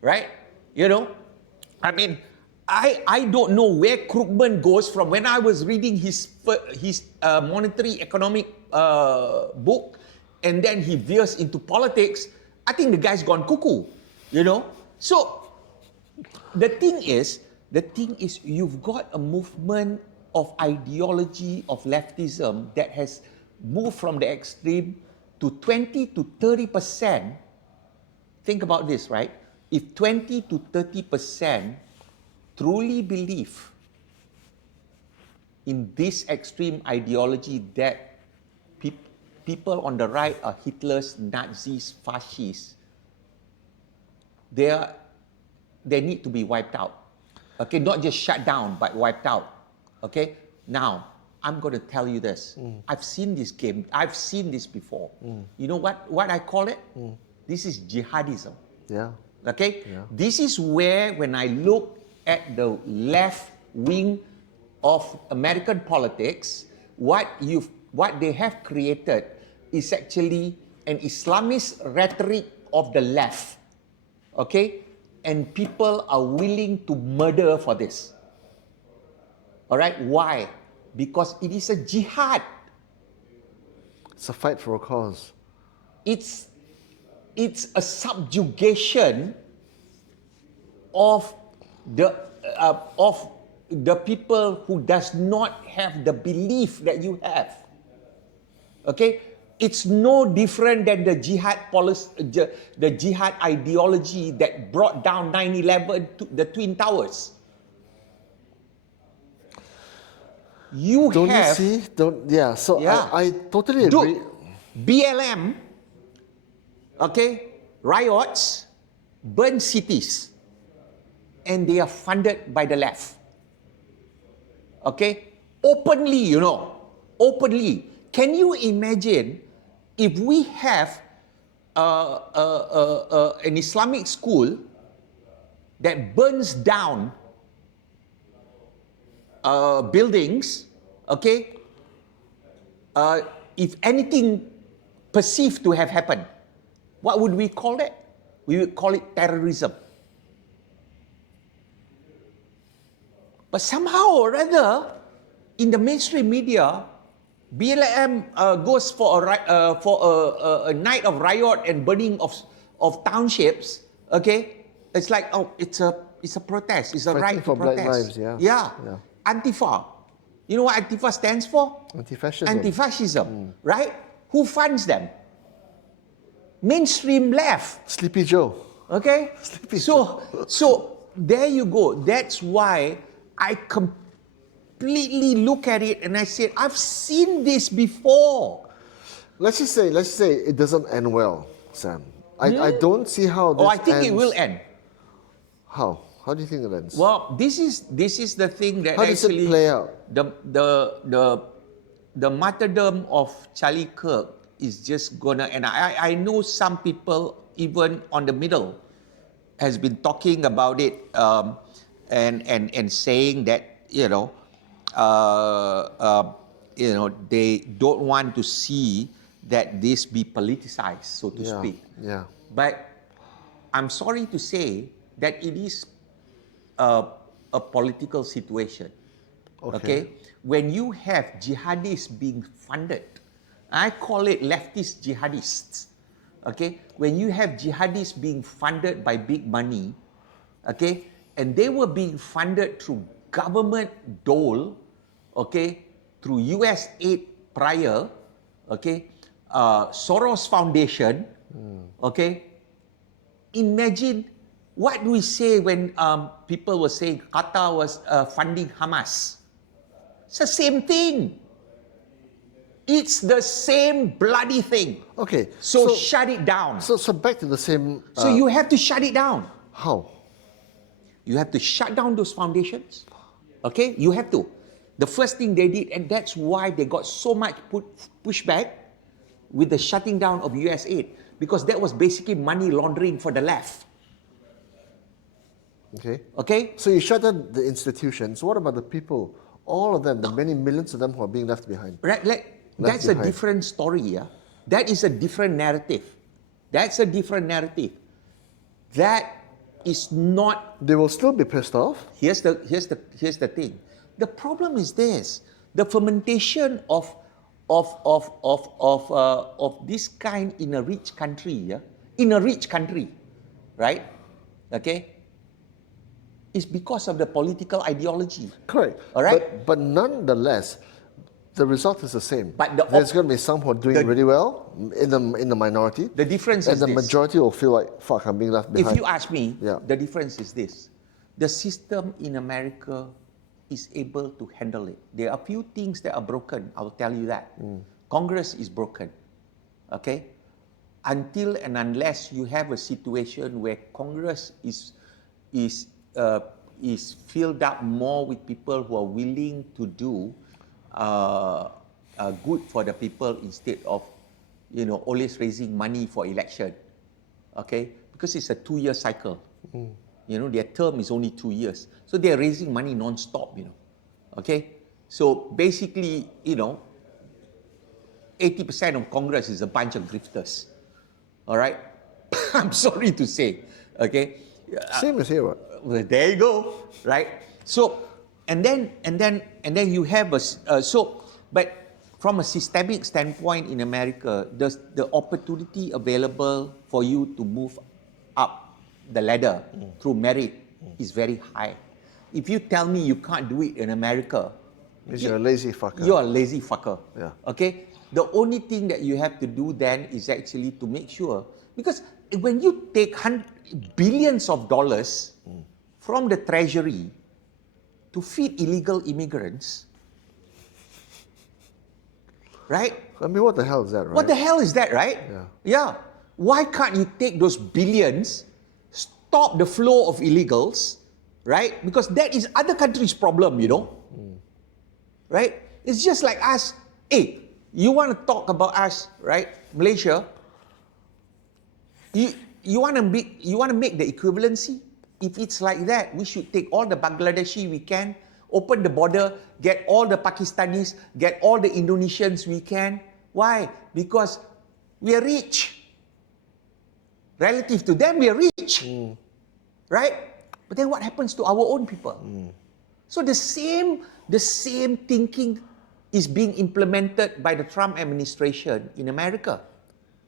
right? I don't know where Krugman goes from. When I was reading his monetary economic book, and then he veers into politics, I think the guy's gone cuckoo, So the thing is you've got a movement of ideology of leftism that has moved from the extreme to 20 to 30%. Think about this, right? If 20 to 30% truly believe in this extreme ideology that people on the right are Hitlers, Nazis, fascists, they need to be wiped out. Okay, not just shut down, but wiped out. Okay, now I'm going to tell you this. I've seen this game. I've seen this before. You know what I call it? This is jihadism. Yeah. Okay? Yeah. This is where, when I look at the left wing of American politics, what they have created is actually an Islamist rhetoric of the left. Okay? And people are willing to murder for this. All right? Why? Because it is a jihad. It's a fight for a cause. It's a subjugation of the people who does not have the belief that you have. Okay? It's no different than the jihad policy, the jihad ideology that brought down 9/11, the Twin Towers. I totally agree. BLM, okay, riots, burn cities, and they are funded by the left. Okay, openly, openly. Can you imagine if we have an Islamic school that burns down buildings, okay? If anything perceived to have happened, what would we call it? We would call it terrorism. But somehow or other, in the mainstream media, BLM goes for a night of riot and burning of townships. Okay, it's like, oh, it's a protest. It's a right to for protest. Black lives, Yeah. Antifa. You know what Antifa stands for? Anti-fascism. Anti-fascism, right? Who funds them? Mainstream left. Sleepy Joe. Okay? So there you go. That's why I completely look at it and I say, I've seen this before. Let's just say it doesn't end well, Sam. I don't see how this I think ends. it will end. How? How do you think it ends? Well, this is the thing that how does actually it play out? The martyrdom of Charlie Kirk is just gonna, and I know some people even on the middle has been talking about it and saying that they don't want to see that this be politicized, so to speak. Yeah. But I'm sorry to say that it is a political situation. Okay? When you have jihadists being funded, I call it leftist jihadists. Okay? When you have jihadists being funded by big money, okay, and they were being funded through government dole, okay, through US aid prior, okay, Soros Foundation, okay. Imagine what do we say when people were saying Qatar was funding Hamas. It's the same thing. It's the same bloody thing. Okay. So shut it down. So back to the same. So you have to shut it down. How? You have to shut down those foundations. Okay? You have to. The first thing they did, and that's why they got so much pushback with the shutting down of US aid, because that was basically money laundering for the left. Okay? So you shut down the institutions. What about the people? All of them, the many millions of them who are being left behind. Right? That's a different story, yeah? That is a different narrative. That's a different narrative. That is not... They will still be pissed off. Here's the thing. The problem is this. The fermentation of this kind in a rich country, yeah? In a rich country, right? Okay? Is because of the political ideology. Correct. All right? But nonetheless, the result is the same. But there's going to be some who are doing really well in the minority. The difference is this. And the majority will feel like, fuck, I'm being left behind. If you ask me, the difference is this. The system in America is able to handle it. There are a few things that are broken, I'll tell you that. Congress is broken. Okay? Until and unless you have a situation where Congress is filled up more with people who are willing to do good for the people instead of, always raising money for election. Okay? Because it's a 2-year cycle. Their term is only 2 years. So they're raising money non-stop, Okay? So basically, 80% of Congress is a bunch of grifters. All right? I'm sorry to say. Okay? Same as here, what? Well, there you go, right? So, and then you have but from a systemic standpoint in America, the opportunity available for you to move up the ladder through merit is very high. If you tell me you can't do it in America, you're a lazy fucker. You're a lazy fucker. Yeah. Okay? The only thing that you have to do then is actually to make sure, because when you take billions of dollars from the treasury to feed illegal immigrants, right? I mean, what the hell is that, right? What the hell is that, right? Yeah. Why can't you take those billions, stop the flow of illegals, right? Because that is other countries' problem, Right? It's just like us. Hey, you want to talk about us, right? Malaysia. You want to make the equivalency? If it's like that, we should take all the Bangladeshi we can, open the border, get all the Pakistanis, get all the Indonesians we can. Why? Because we are rich. Relative to them, we are rich. Right? But then what happens to our own people? So the same thinking is being implemented by the Trump administration in America.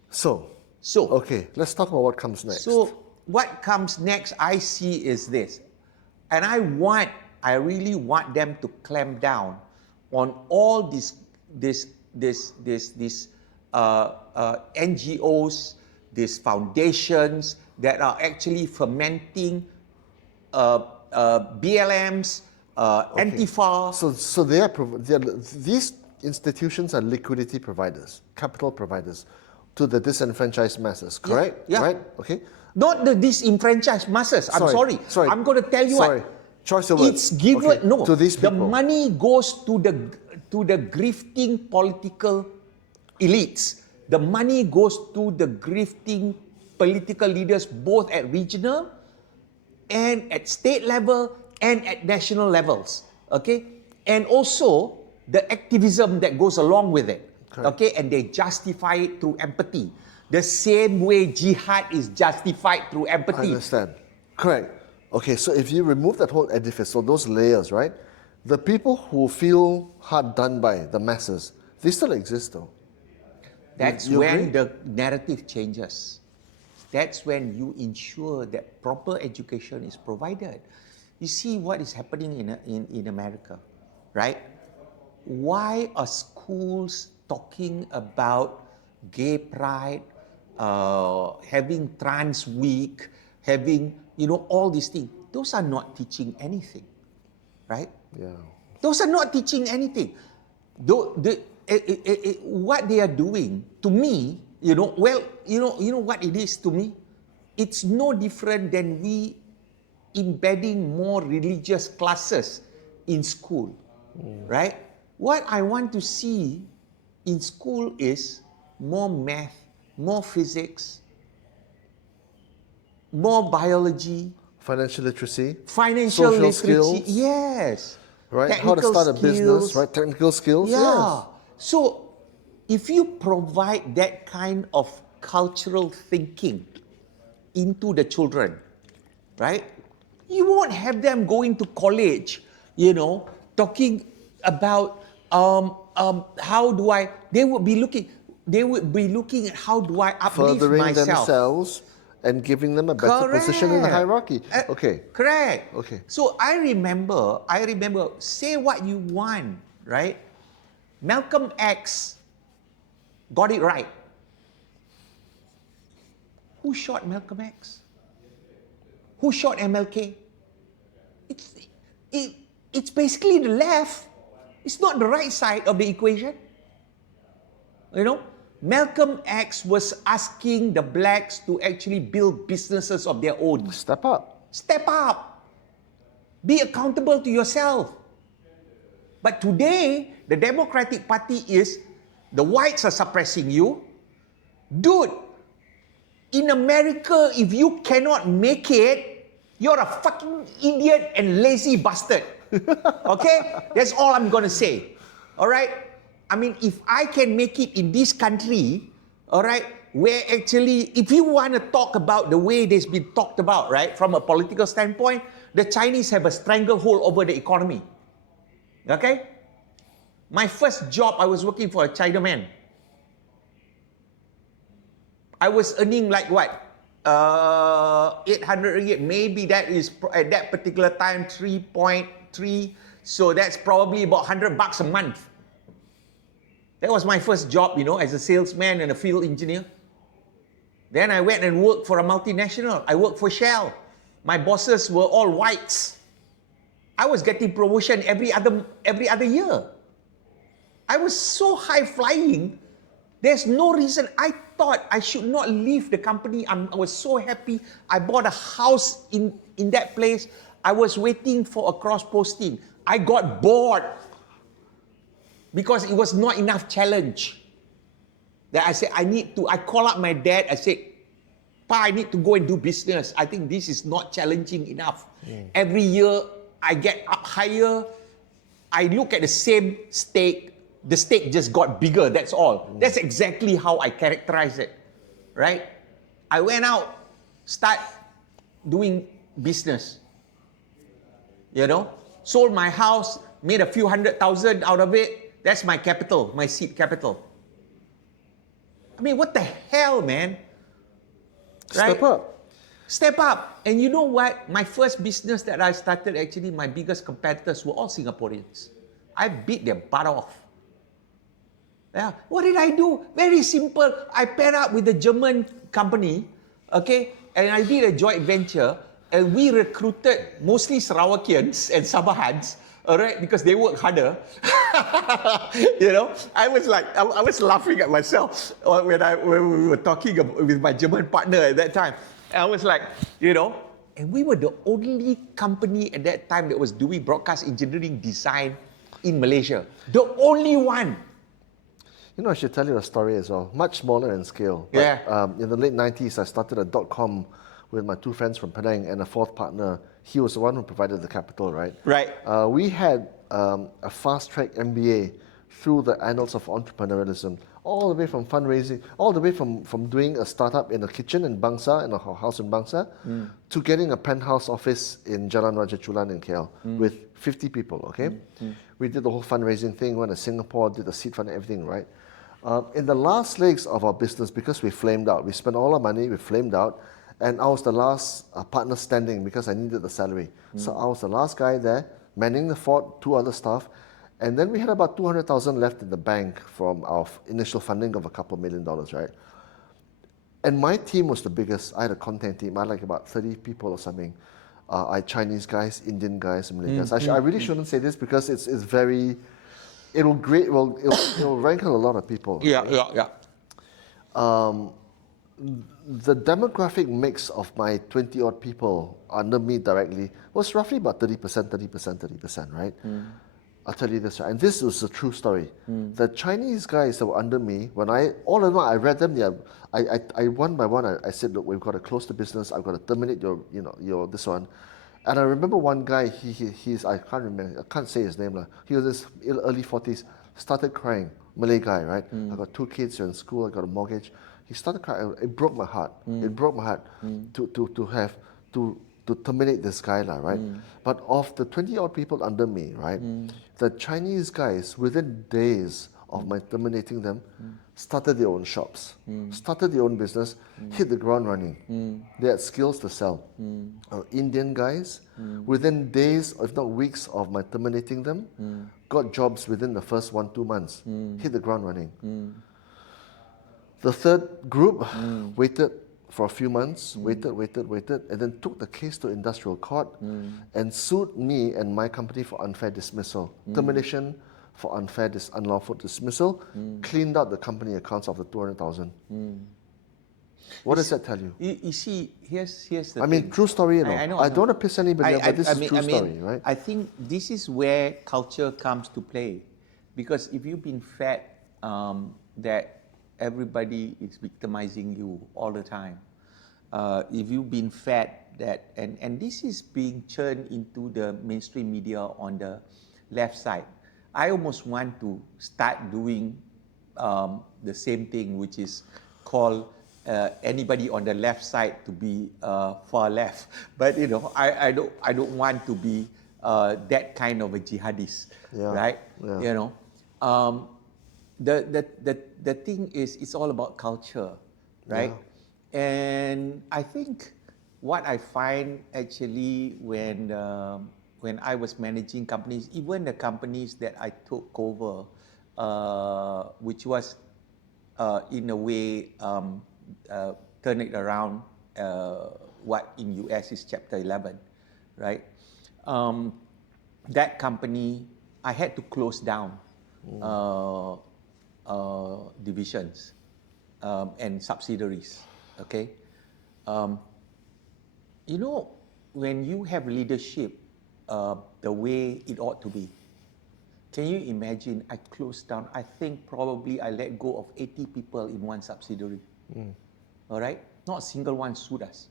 So, okay, let's talk about what comes next. So what comes next, I see, is this. And I really want them to clamp down on all this NGOs, these foundations that are actually fermenting BLMs, ANTIFA. So these institutions are liquidity providers, capital providers to the disenfranchised masses, correct? Yeah. Right? Okay. Not the disenfranchised masses. I'm sorry. I'm going to tell you what. Choice of words. It's given, okay. no, to these the people. money goes to the grifting political elites. The money goes to the grifting political leaders both at regional and at state level and at national levels, okay? And also the activism that goes along with it, okay? And they justify it through empathy. The same way jihad is justified through empathy. I understand. Correct. Okay, so if you remove that whole edifice, so those layers, right? The people who feel hard done by, the masses, they still exist though. That's you when agree? the narrative changes. That's when you ensure that proper education is provided. You see what is happening in America, right? Why are schools talking about gay pride, having trans week, having, all these things? Those are not teaching anything, right? Yeah. Those are not teaching anything. What they are doing, to me, you know what it is to me? It's no different than we embedding more religious classes in school, right? What I want to see in school is more math, more physics, more biology, Financial literacy, financial social literacy, skills, yes. right? Technical How to start a business, skills. right? Technical skills, Yeah. yes. So if you provide that kind of cultural thinking into the children, right? You won't have them going to college, talking about how do I. They would be looking at how do I uplift Furthering myself. themselves and giving them a better position in the hierarchy. Okay. Correct. Okay. So I remember, say what you want, right? Malcolm X got it right. Who shot Malcolm X? Who shot MLK? It's basically the left. It's not the right side of the equation. Malcolm X was asking the blacks to actually build businesses of their own. Step up. Step up. Be accountable to yourself. But today, the Democratic Party is, the whites are suppressing you. Dude, in America, if you cannot make it, you're a fucking idiot and lazy bastard. Okay? That's all I'm going to say. All right? I mean, if I can make it in this country, all right, where actually, if you want to talk about the way there's been talked about, right, from a political standpoint, the Chinese have a stranglehold over the economy. Okay? My first job, I was working for a Chinaman. I was earning like what? 800 ringgit. Maybe that is, at that particular time, 3.3. So that's probably about $100 a month. That was my first job, as a salesman and a field engineer. Then I went and worked for a multinational. I worked for Shell. My bosses were all whites. I was getting promotion every other year. I was so high flying. There's no reason. I thought I should not leave the company. I was so happy. I bought a house in that place. I was waiting for a cross posting. I got bored because it was not enough challenge. That I said, I call up my dad. I said, Pa, I need to go and do business. I think this is not challenging enough. Every year I get up higher. I look at the same stake. The stake just got bigger, that's all. That's exactly how I characterize it, right? I went out, start doing business, sold my house, made a few 100,000 out of it. That's my capital, my seed capital. I mean, what the hell, man? Right? Step up. Step up. And you know what? My first business that I started, actually, my biggest competitors were all Singaporeans. I beat their butt off. Yeah. What did I do? Very simple. I paired up with a German company, okay, and I did a joint venture, and we recruited mostly Sarawakians and Sabahans, all right, because they work harder. You know, I was laughing at myself when we were talking with my German partner at that time. I was like, you know, and we were the only company at that time that was doing broadcast engineering design in Malaysia. The only one. You know, I should tell you a story as well, much smaller in scale. But, Yeah. in the late 90s, I started a .com with my two friends from Penang and a fourth partner. He was the one who provided the capital, right? Right. We had a fast-track MBA through the annals of entrepreneurialism, all the way from fundraising, all the way from doing a startup in a kitchen in Bangsa, in a house in Bangsa, to getting a penthouse office in Jalan Raja Chulan in KL with 50 people, okay? We did the whole fundraising thing, went to Singapore, did the seed fund and everything, right? In the last legs of our business, because we flamed out, we spent all our money, we flamed out, and I was the last partner standing because I needed the salary. So I was the last guy there, manning the fort, two other staff, and then we had about 200,000 left in the bank from our initial funding of a couple $1 million, right? And my team was the biggest. I had a content team. I had like about 30 people or something. I had Chinese guys, Indian guys, Malay guys. I really shouldn't say this because it's very, it'll rankle a lot of people. Yeah. The demographic mix of my 20-odd people under me directly was roughly about 30%, right? I'll tell you this, right? And this was a true story. The Chinese guys that were under me, when I read them, I one by one, I said, look, we've got to close the business, I've got to terminate your this one. And I remember one guy, he's, I can't say his name, he was this early 40s, started crying, Malay guy, right? I got 2 kids, they're in school, I got a mortgage. He started crying, it broke my heart. It broke my heart to terminate this guy, right? But of the 20-odd people under me, right, the Chinese guys, within days of my terminating them, started their own shops, started their own business, hit the ground running. They had skills to sell. Indian guys, within days, if not weeks of my terminating them, got jobs within the first 1-2 months, hit the ground running. The third group waited for a few months, waited, and then took the case to industrial court and sued me and my company for unfair dismissal. Termination for unlawful dismissal, cleaned out the company accounts of the 200,000. What does that tell you? You see, here's the thing. I mean, true story, you know. I know. I don't want to piss anybody off, but this is true story, right? I think this is where culture comes to play. Because if you've been fed that everybody is victimizing you all the time, if you've been fed that, and this is being churned into the mainstream media on the left side, I almost want to start doing the same thing, which is call anybody on the left side to be far left. But you know, I don't want to be that kind of a jihadist, right? Yeah. You know, the thing is, it's all about culture, right? Yeah. And I think what I find actually when I was managing companies, even the companies that I took over, which was in a way turn it around, what in US is Chapter 11, right? That company, I had to close down divisions and subsidiaries, okay? You know, when you have leadership the way it ought to be, can you imagine I closed down, I think probably I let go of 80 people in one subsidiary, all right? Not a single one sued us.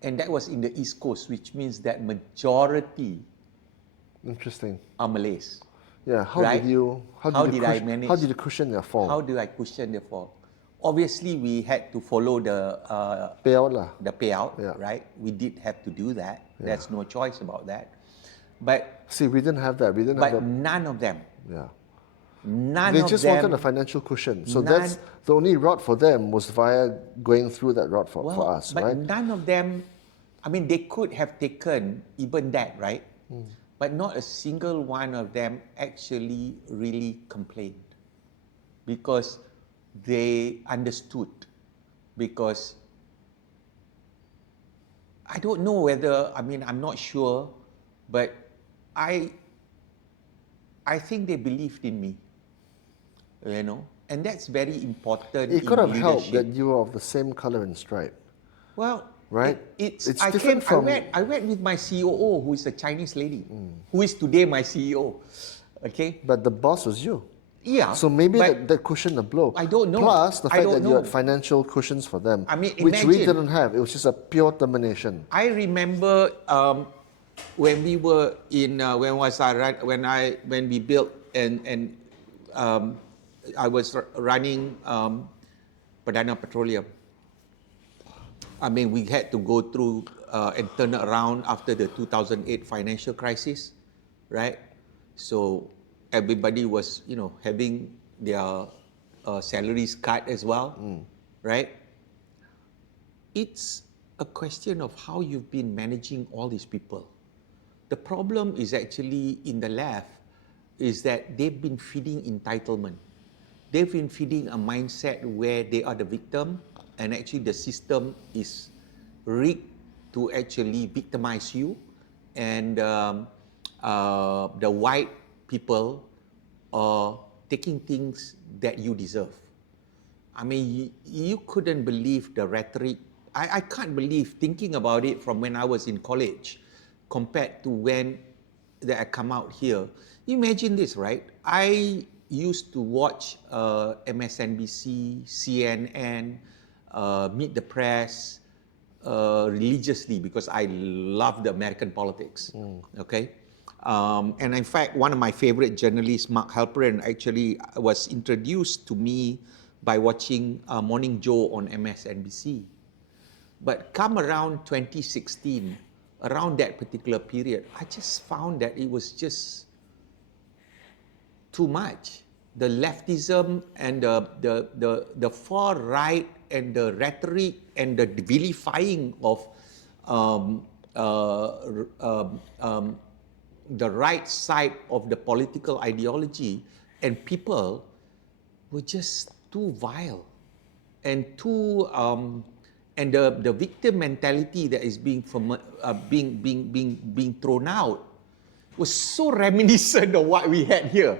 And that was in the East Coast, which means that majority are Malays. Yeah, how did you cushion their fall? How do I cushion their fall? Obviously, we had to follow the payout, right? We did have to do that. Yeah. There's no choice about that. But see, we didn't have that. But none of them. Yeah. None of them. They just wanted a financial cushion. So that's the only route for them was via going through that route for us, but right? None of them. I mean, they could have taken even that, right? but not a single one of them actually really complained, because they understood. Because I don't know whether, I'm not sure, but I think they believed in me, and that's very important. It could in have helped leadership. that you were of the same color and stripe. Well, right? It's It's I different from. I went with my COO, who is a Chinese lady, who is today my CEO. Okay. But the boss was you. Yeah. So maybe but that cushioned the blow. I don't know. Plus the I fact don't that you had know. financial cushions for them, which imagine, we didn't have. It was just a pure termination. I remember when we were in when we built and I was running Perdana Petroleum. We had to go through and turn around after the 2008 financial crisis, right? So everybody was, having their salaries cut as well, right? It's a question of how you've been managing all these people. The problem is actually in the left is that they've been feeding entitlement. They've been feeding a mindset where they are the victim, and actually the system is rigged to actually victimize you, and the white people are taking things that you deserve. You couldn't believe the rhetoric. I can't believe, thinking about it from when I was in college compared to when that I come out here. Imagine this, right? I used to watch MSNBC, CNN, Meet the Press religiously because I love the American politics. Okay, and in fact, one of my favorite journalists, Mark Halperin, actually was introduced to me by watching Morning Joe on MSNBC. But come around 2016, around that particular period, I just found that it was just too much. The leftism and the far right and the rhetoric and the vilifying of the right side of the political ideology and people were just too vile and too and the victim mentality that is being thrown out was so reminiscent of what we had here,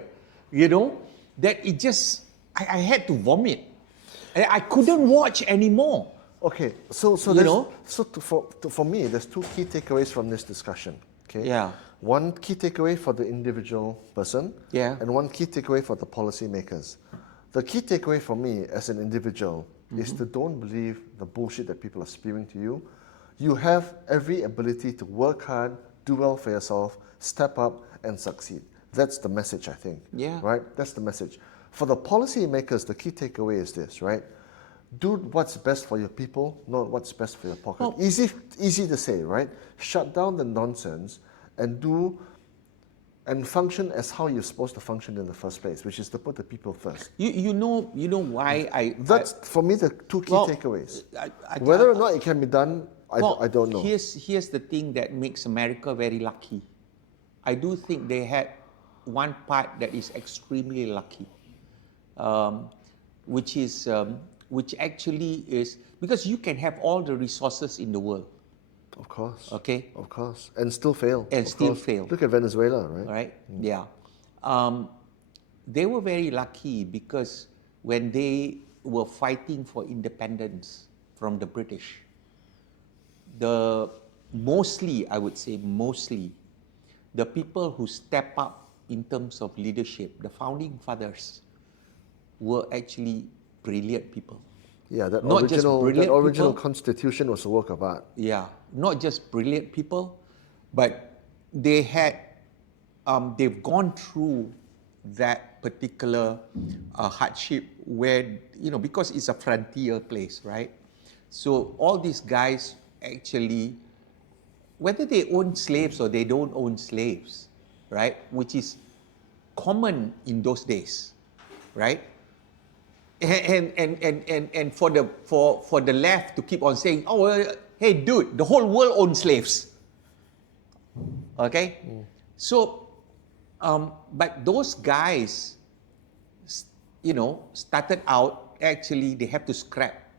that it just I had to vomit. I couldn't watch anymore. Okay, so for me, there's two key takeaways from this discussion. Okay. Yeah. One key takeaway for the individual person. Yeah. And one key takeaway for the policymakers. The key takeaway for me as an individual is to don't believe the bullshit that people are spewing to you. You have every ability to work hard, do well for yourself, step up and succeed. That's the message, I think. Yeah. Right? That's the message. For the policymakers, the key takeaway is this, right? Do what's best for your people, not what's best for your pocket. Well, easy to say, right? Shut down the nonsense and function as how you're supposed to function in the first place, which is to put the people first. You know why That's for me the two key takeaways. Whether or not it can be done, I don't know. Here's the thing that makes America very lucky. I do think they had one part that is extremely lucky, which actually is because you can have all the resources in the world. Of course. Okay. Of course. And still fail. And of still course. fail. Look at Venezuela, right? Right? Yeah. They were very lucky because when they were fighting for independence from the British, mostly, the people who step up in terms of leadership, the founding fathers, were actually brilliant people. Yeah, that Not just brilliant original people. constitution was a work of art. Yeah, not just brilliant people, but they had, they've gone through that particular hardship where, because it's a frontier place, right? So all these guys actually, whether they own slaves or they don't own slaves, right, which is common in those days, right? And for the left to keep on saying, oh, hey, dude, the whole world owns slaves. Okay? So, but those guys, started out, actually, they have to scrap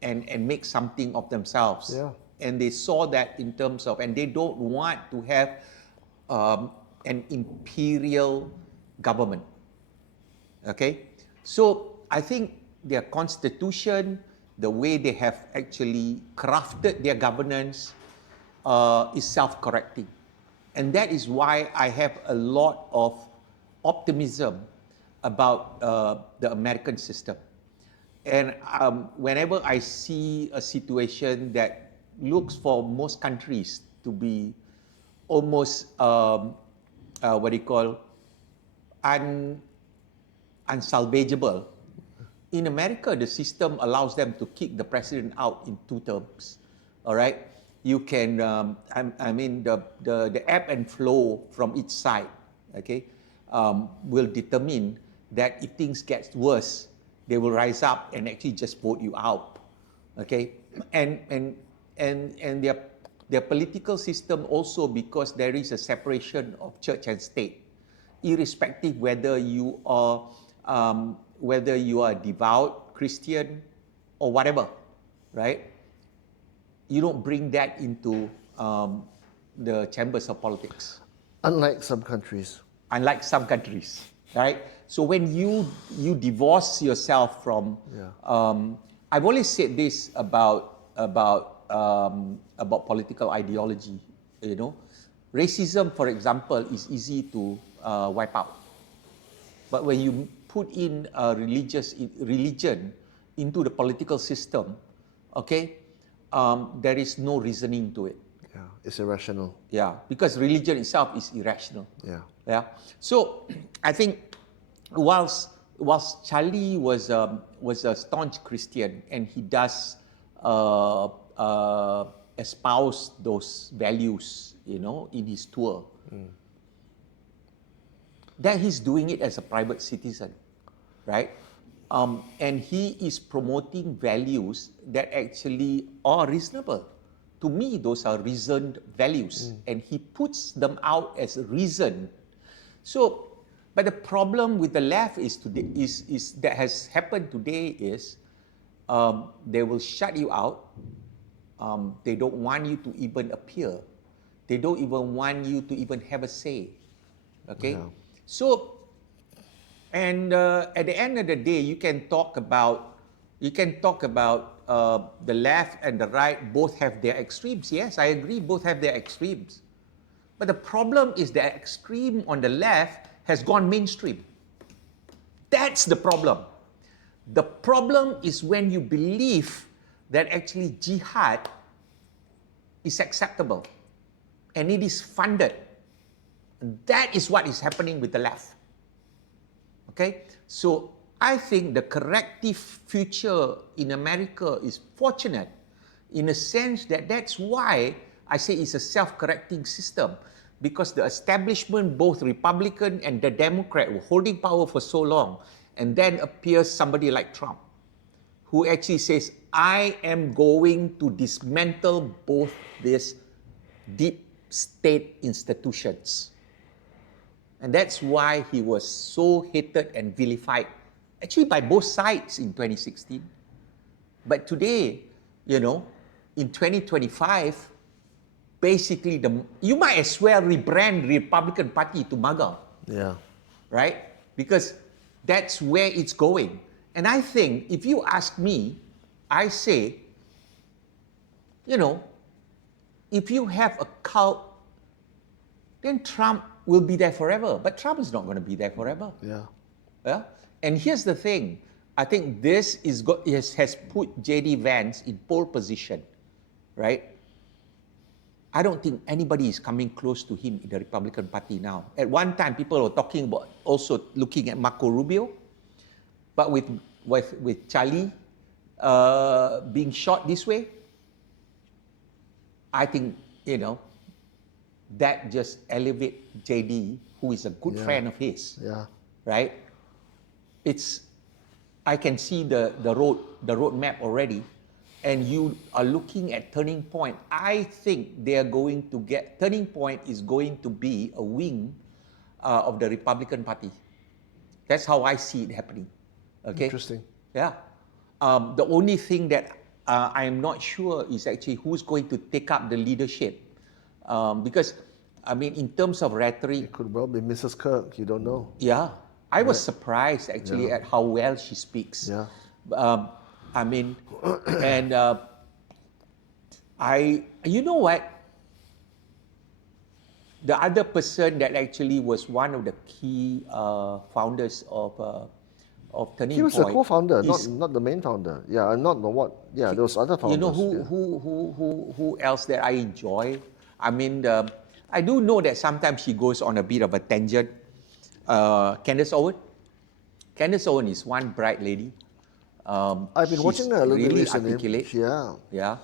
and make something of themselves. Yeah. And they saw that in terms of, and they don't want to have an imperial government. Okay? So I think their constitution, the way they have actually crafted their governance is self-correcting. And that is why I have a lot of optimism about the American system. And whenever I see a situation that looks for most countries to be almost unsalvageable. In America, the system allows them to kick the president out in 2 terms. All right, you can. The ebb and flow from each side, okay, will determine that if things get worse, they will rise up and actually just vote you out. Okay, and their political system also, because there is a separation of church and state, irrespective whether you are a devout Christian or whatever, right? You don't bring that into the chambers of politics. Unlike some countries. Unlike some countries, right? So when you divorce yourself from, I've always said this about political ideology. Racism, for example, is easy to wipe out, but when you put in religion into the political system, okay, there is no reasoning to it. Yeah, it's irrational. Yeah, because religion itself is irrational. Yeah. So I think whilst Charlie was a staunch Christian, and he does espouse those values, in his tour, that he's doing it as a private citizen, right? And he is promoting values that actually are reasonable. To me, those are reasoned values, and he puts them out as reason. So, but the problem with the left is that has happened today is they will shut you out. They don't want you to even appear. They don't even want you to even have a say. Okay? Yeah. So, and at the end of the day, you can talk about the left and the right both have their extremes. Yes, I agree, both have their extremes. But the problem is the extreme on the left has gone mainstream. That's the problem. The problem is when you believe that actually jihad is acceptable and it is funded. That is what is happening with the left. Okay? So I think the corrective future in America is fortunate in a sense that that's why I say it's a self-correcting system, because the establishment, both Republican and the Democrat, were holding power for so long, and then appears somebody like Trump, who actually says, I am going to dismantle both these deep state institutions. And that's why he was so hated and vilified, actually by both sides in 2016. But today, in 2025, basically you might as well rebrand Republican Party to MAGA. Yeah. Right? Because that's where it's going. And I think, if you ask me, I say, if you have a cult, then Trump will be there forever. But Trump is not going to be there forever. Yeah. And here's the thing. I think this has put J.D. Vance in pole position, right? I don't think anybody is coming close to him in the Republican Party now. At one time, people were talking about also looking at Marco Rubio, but with Charlie being shot this way, I think, that just elevates JD, who is a good friend of his. Yeah. Right? I can see the road map already. and you are looking at Turning Point, I think they are going to get, Turning Point is going to be a wing of the Republican Party. That's how I see it happening. Okay. Interesting. Yeah. The only thing that I am not sure is actually who's going to take up the leadership. Because, I mean, in terms of rhetoric, It could well be Mrs. Kirk. You don't know. yeah, I was surprised actually at how well she speaks. Yeah. I mean, and you know what? The other person that actually was one of the key founders of Turning He was Point. a co-founder, is- not the main founder. Yeah, not the what. Yeah, there was other founders. You know who else that I enjoy? I mean, I do know that sometimes she goes on a bit of a tangent. Candace Owen. Candace Owen is one bright lady. I've been watching her a little bit really recently. articulate. Yeah. Yeah.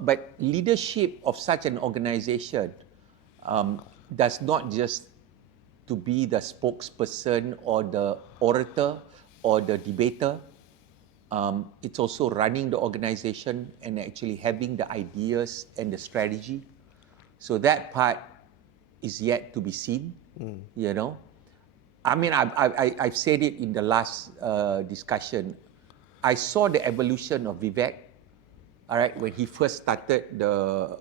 But leadership of such an organization does not just to be the spokesperson or the orator or the debater. It's also running the organization and actually having the ideas and the strategy. So that part is yet to be seen, you know. I mean, I've said it in the last discussion. I saw the evolution of Vivek, all right, when he first started to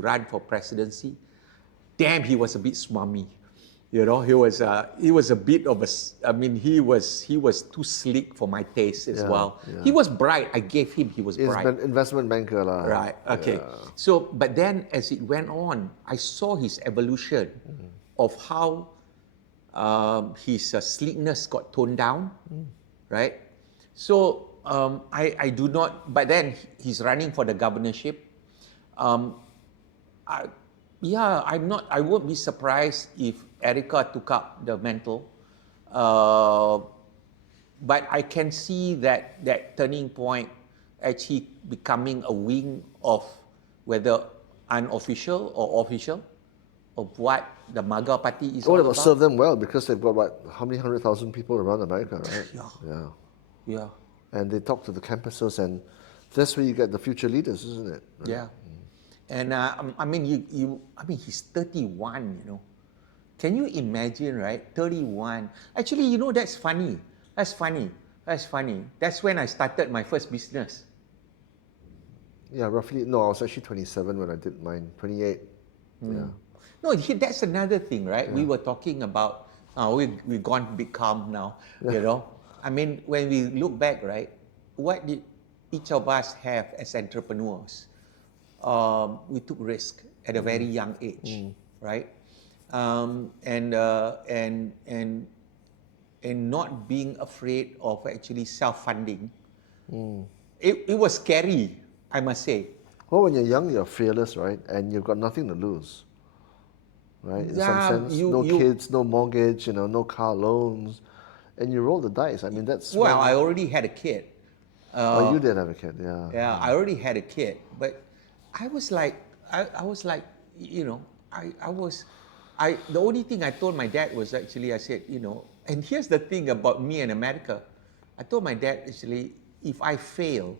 run for presidency. Damn, he was a bit smarmy. You know, he was a bit of a, I mean, he was too slick for my taste as well. Yeah. He was bright. I gave him, he was He's bright. an investment banker. Right, okay. Yeah. So, but then as it went on, I saw his evolution of how his sleekness got toned down, right? So, I do not, but then he's running for the governorship. I won't be surprised if Erica took up the mantle. But I can see that Turning Point actually becoming a wing of whether unofficial or official of what the MAGA party is all Oh, it'll about. serve them well because they've got what, how many 100,000 people around America, right? Yeah. Yeah. Yeah, And they talk to the campuses, and that's where you get the future leaders, isn't it? yeah. And I mean, he's 31, you know. Can you imagine, right? 31. Actually, you know, that's funny. That's funny. That's when I started my first business. Yeah, roughly. No, I was actually 27 when I did mine. 28. Yeah. No, that's another thing, right? We were talking about, we've gone big calm now, you know. I mean, when we look back, right, what did each of us have as entrepreneurs? We took risk at a very young age, right? And not being afraid of actually self-funding. It was scary, I must say. Well, when you're young, you're fearless, right? And you've got nothing to lose, right? In some Yeah, sense, no kids, no mortgage, no car loans, and you roll the dice. I mean, that's Well, when- I already had a kid. Oh, you did have a kid, yeah. Yeah, I already had a kid, but I was like, you know, the only thing I told my dad was actually, I said, you know, and here's the thing about me and America. I told my dad actually, if I fail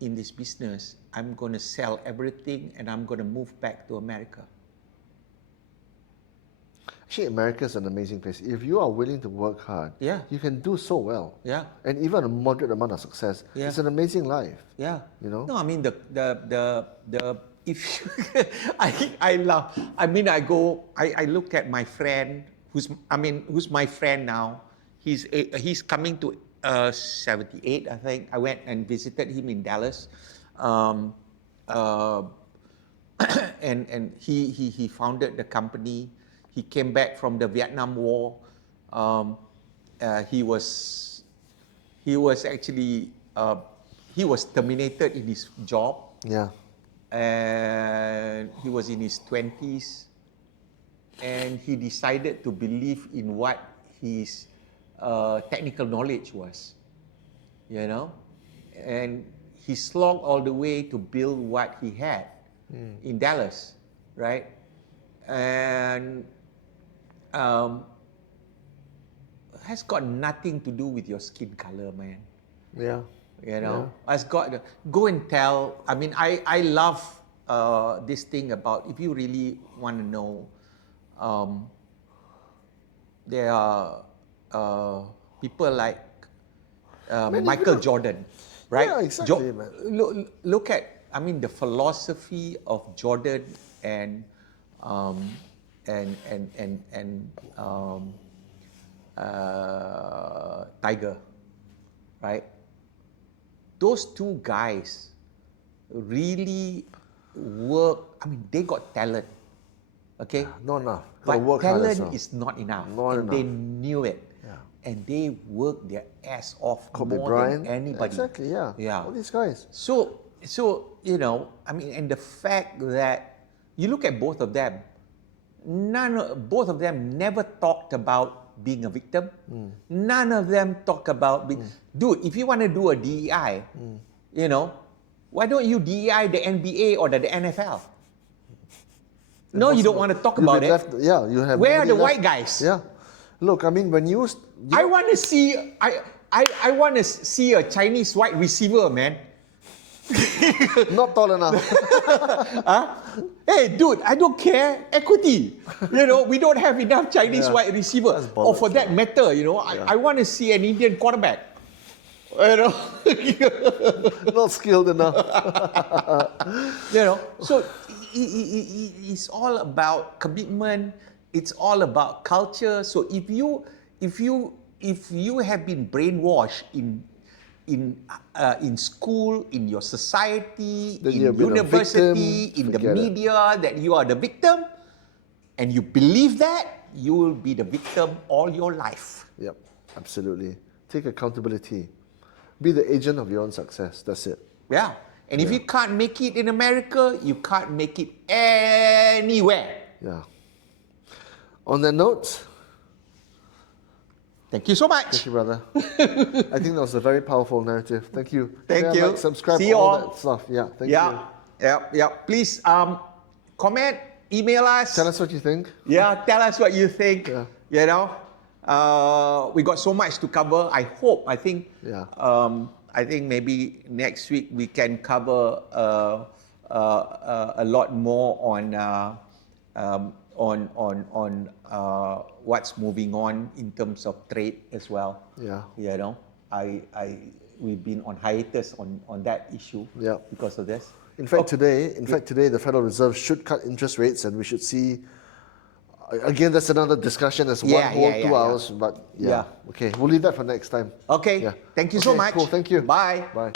in this business, I'm going to sell everything and I'm going to move back to America. Actually, America is an amazing place. If you are willing to work hard, Yeah. you can do so well. Yeah. And even a moderate amount of success, Yeah. it's an amazing life. Yeah. You know? No, I mean if I laugh. I mean, I look at my friend who's my friend now. He's coming to 78, I think. I went and visited him in Dallas, and he founded the company. He came back from the Vietnam War. He was actually he was terminated in his job. Yeah. And he was in his 20s, and he decided to believe in what his technical knowledge was, you know, and he slogged all the way to build what he had in Dallas, right? And has got nothing to do with your skin color, man. Yeah. You know, has got go and tell. I mean, I love this thing about if you really want to know. There are people like Michael Jordan, right? Yeah, exactly, man. Look at, I mean, the philosophy of Jordan and Tiger, right? Those two guys really work. I mean, they got talent, okay? Not enough. But Work hard as talent well. is not enough. Not and enough. they knew it. Yeah. And they worked their ass off Kobe more Bryant. than anybody. Exactly, yeah. Yeah. All these guys. So, you know, I mean, and the fact that you look at both of them, both of them never talked about being a victim. None of them talk about dude, if you want to do a DEI, you know, why don't you DEI the NBA or the NFL? No, you don't want to talk about it. You have. Where are the nobody white left. guys? Yeah. Look, I mean, when you I want to see. I want to see a Chinese wide receiver, man. not tall enough. Hey, dude, I don't care. Equity. You know, we don't have enough Chinese wide receiver. That's Or bollocks, for that matter, you know, I want to see an Indian quarterback. You know, Not skilled enough. you know. So it's all about commitment. It's all about culture. So if you have been brainwashed in school, in your society, Then in you've been a university, victim, in the forget it. media, that you are the victim, and you believe that, you will be the victim all your life. Yep, absolutely. Take accountability. Be the agent of your own success. That's it. Yeah. And if you can't make it in America, you can't make it anywhere. Yeah. On that note, Thank you so much. thank you, brother. I think that was a very powerful narrative. Thank you. Thank Share, you. Like, subscribe, See you all all. that stuff. Yeah, thank you. Yeah. Please comment, email us. Tell us what you think. Yeah, tell us what you think. Yeah. You know, we got so much to cover. I think maybe next week we can cover a lot more on what's moving on in terms of trade as well. Yeah. You know, we've been on hiatus on that issue. Yeah. Because of this. In fact, today, the Federal Reserve should cut interest rates, and we should see. Again, that's another discussion. That's one whole 2 hours. But Yeah. Okay, we'll leave that for next time. Okay. Yeah. Thank you so Okay, much. Cool. Thank you. Bye. Bye.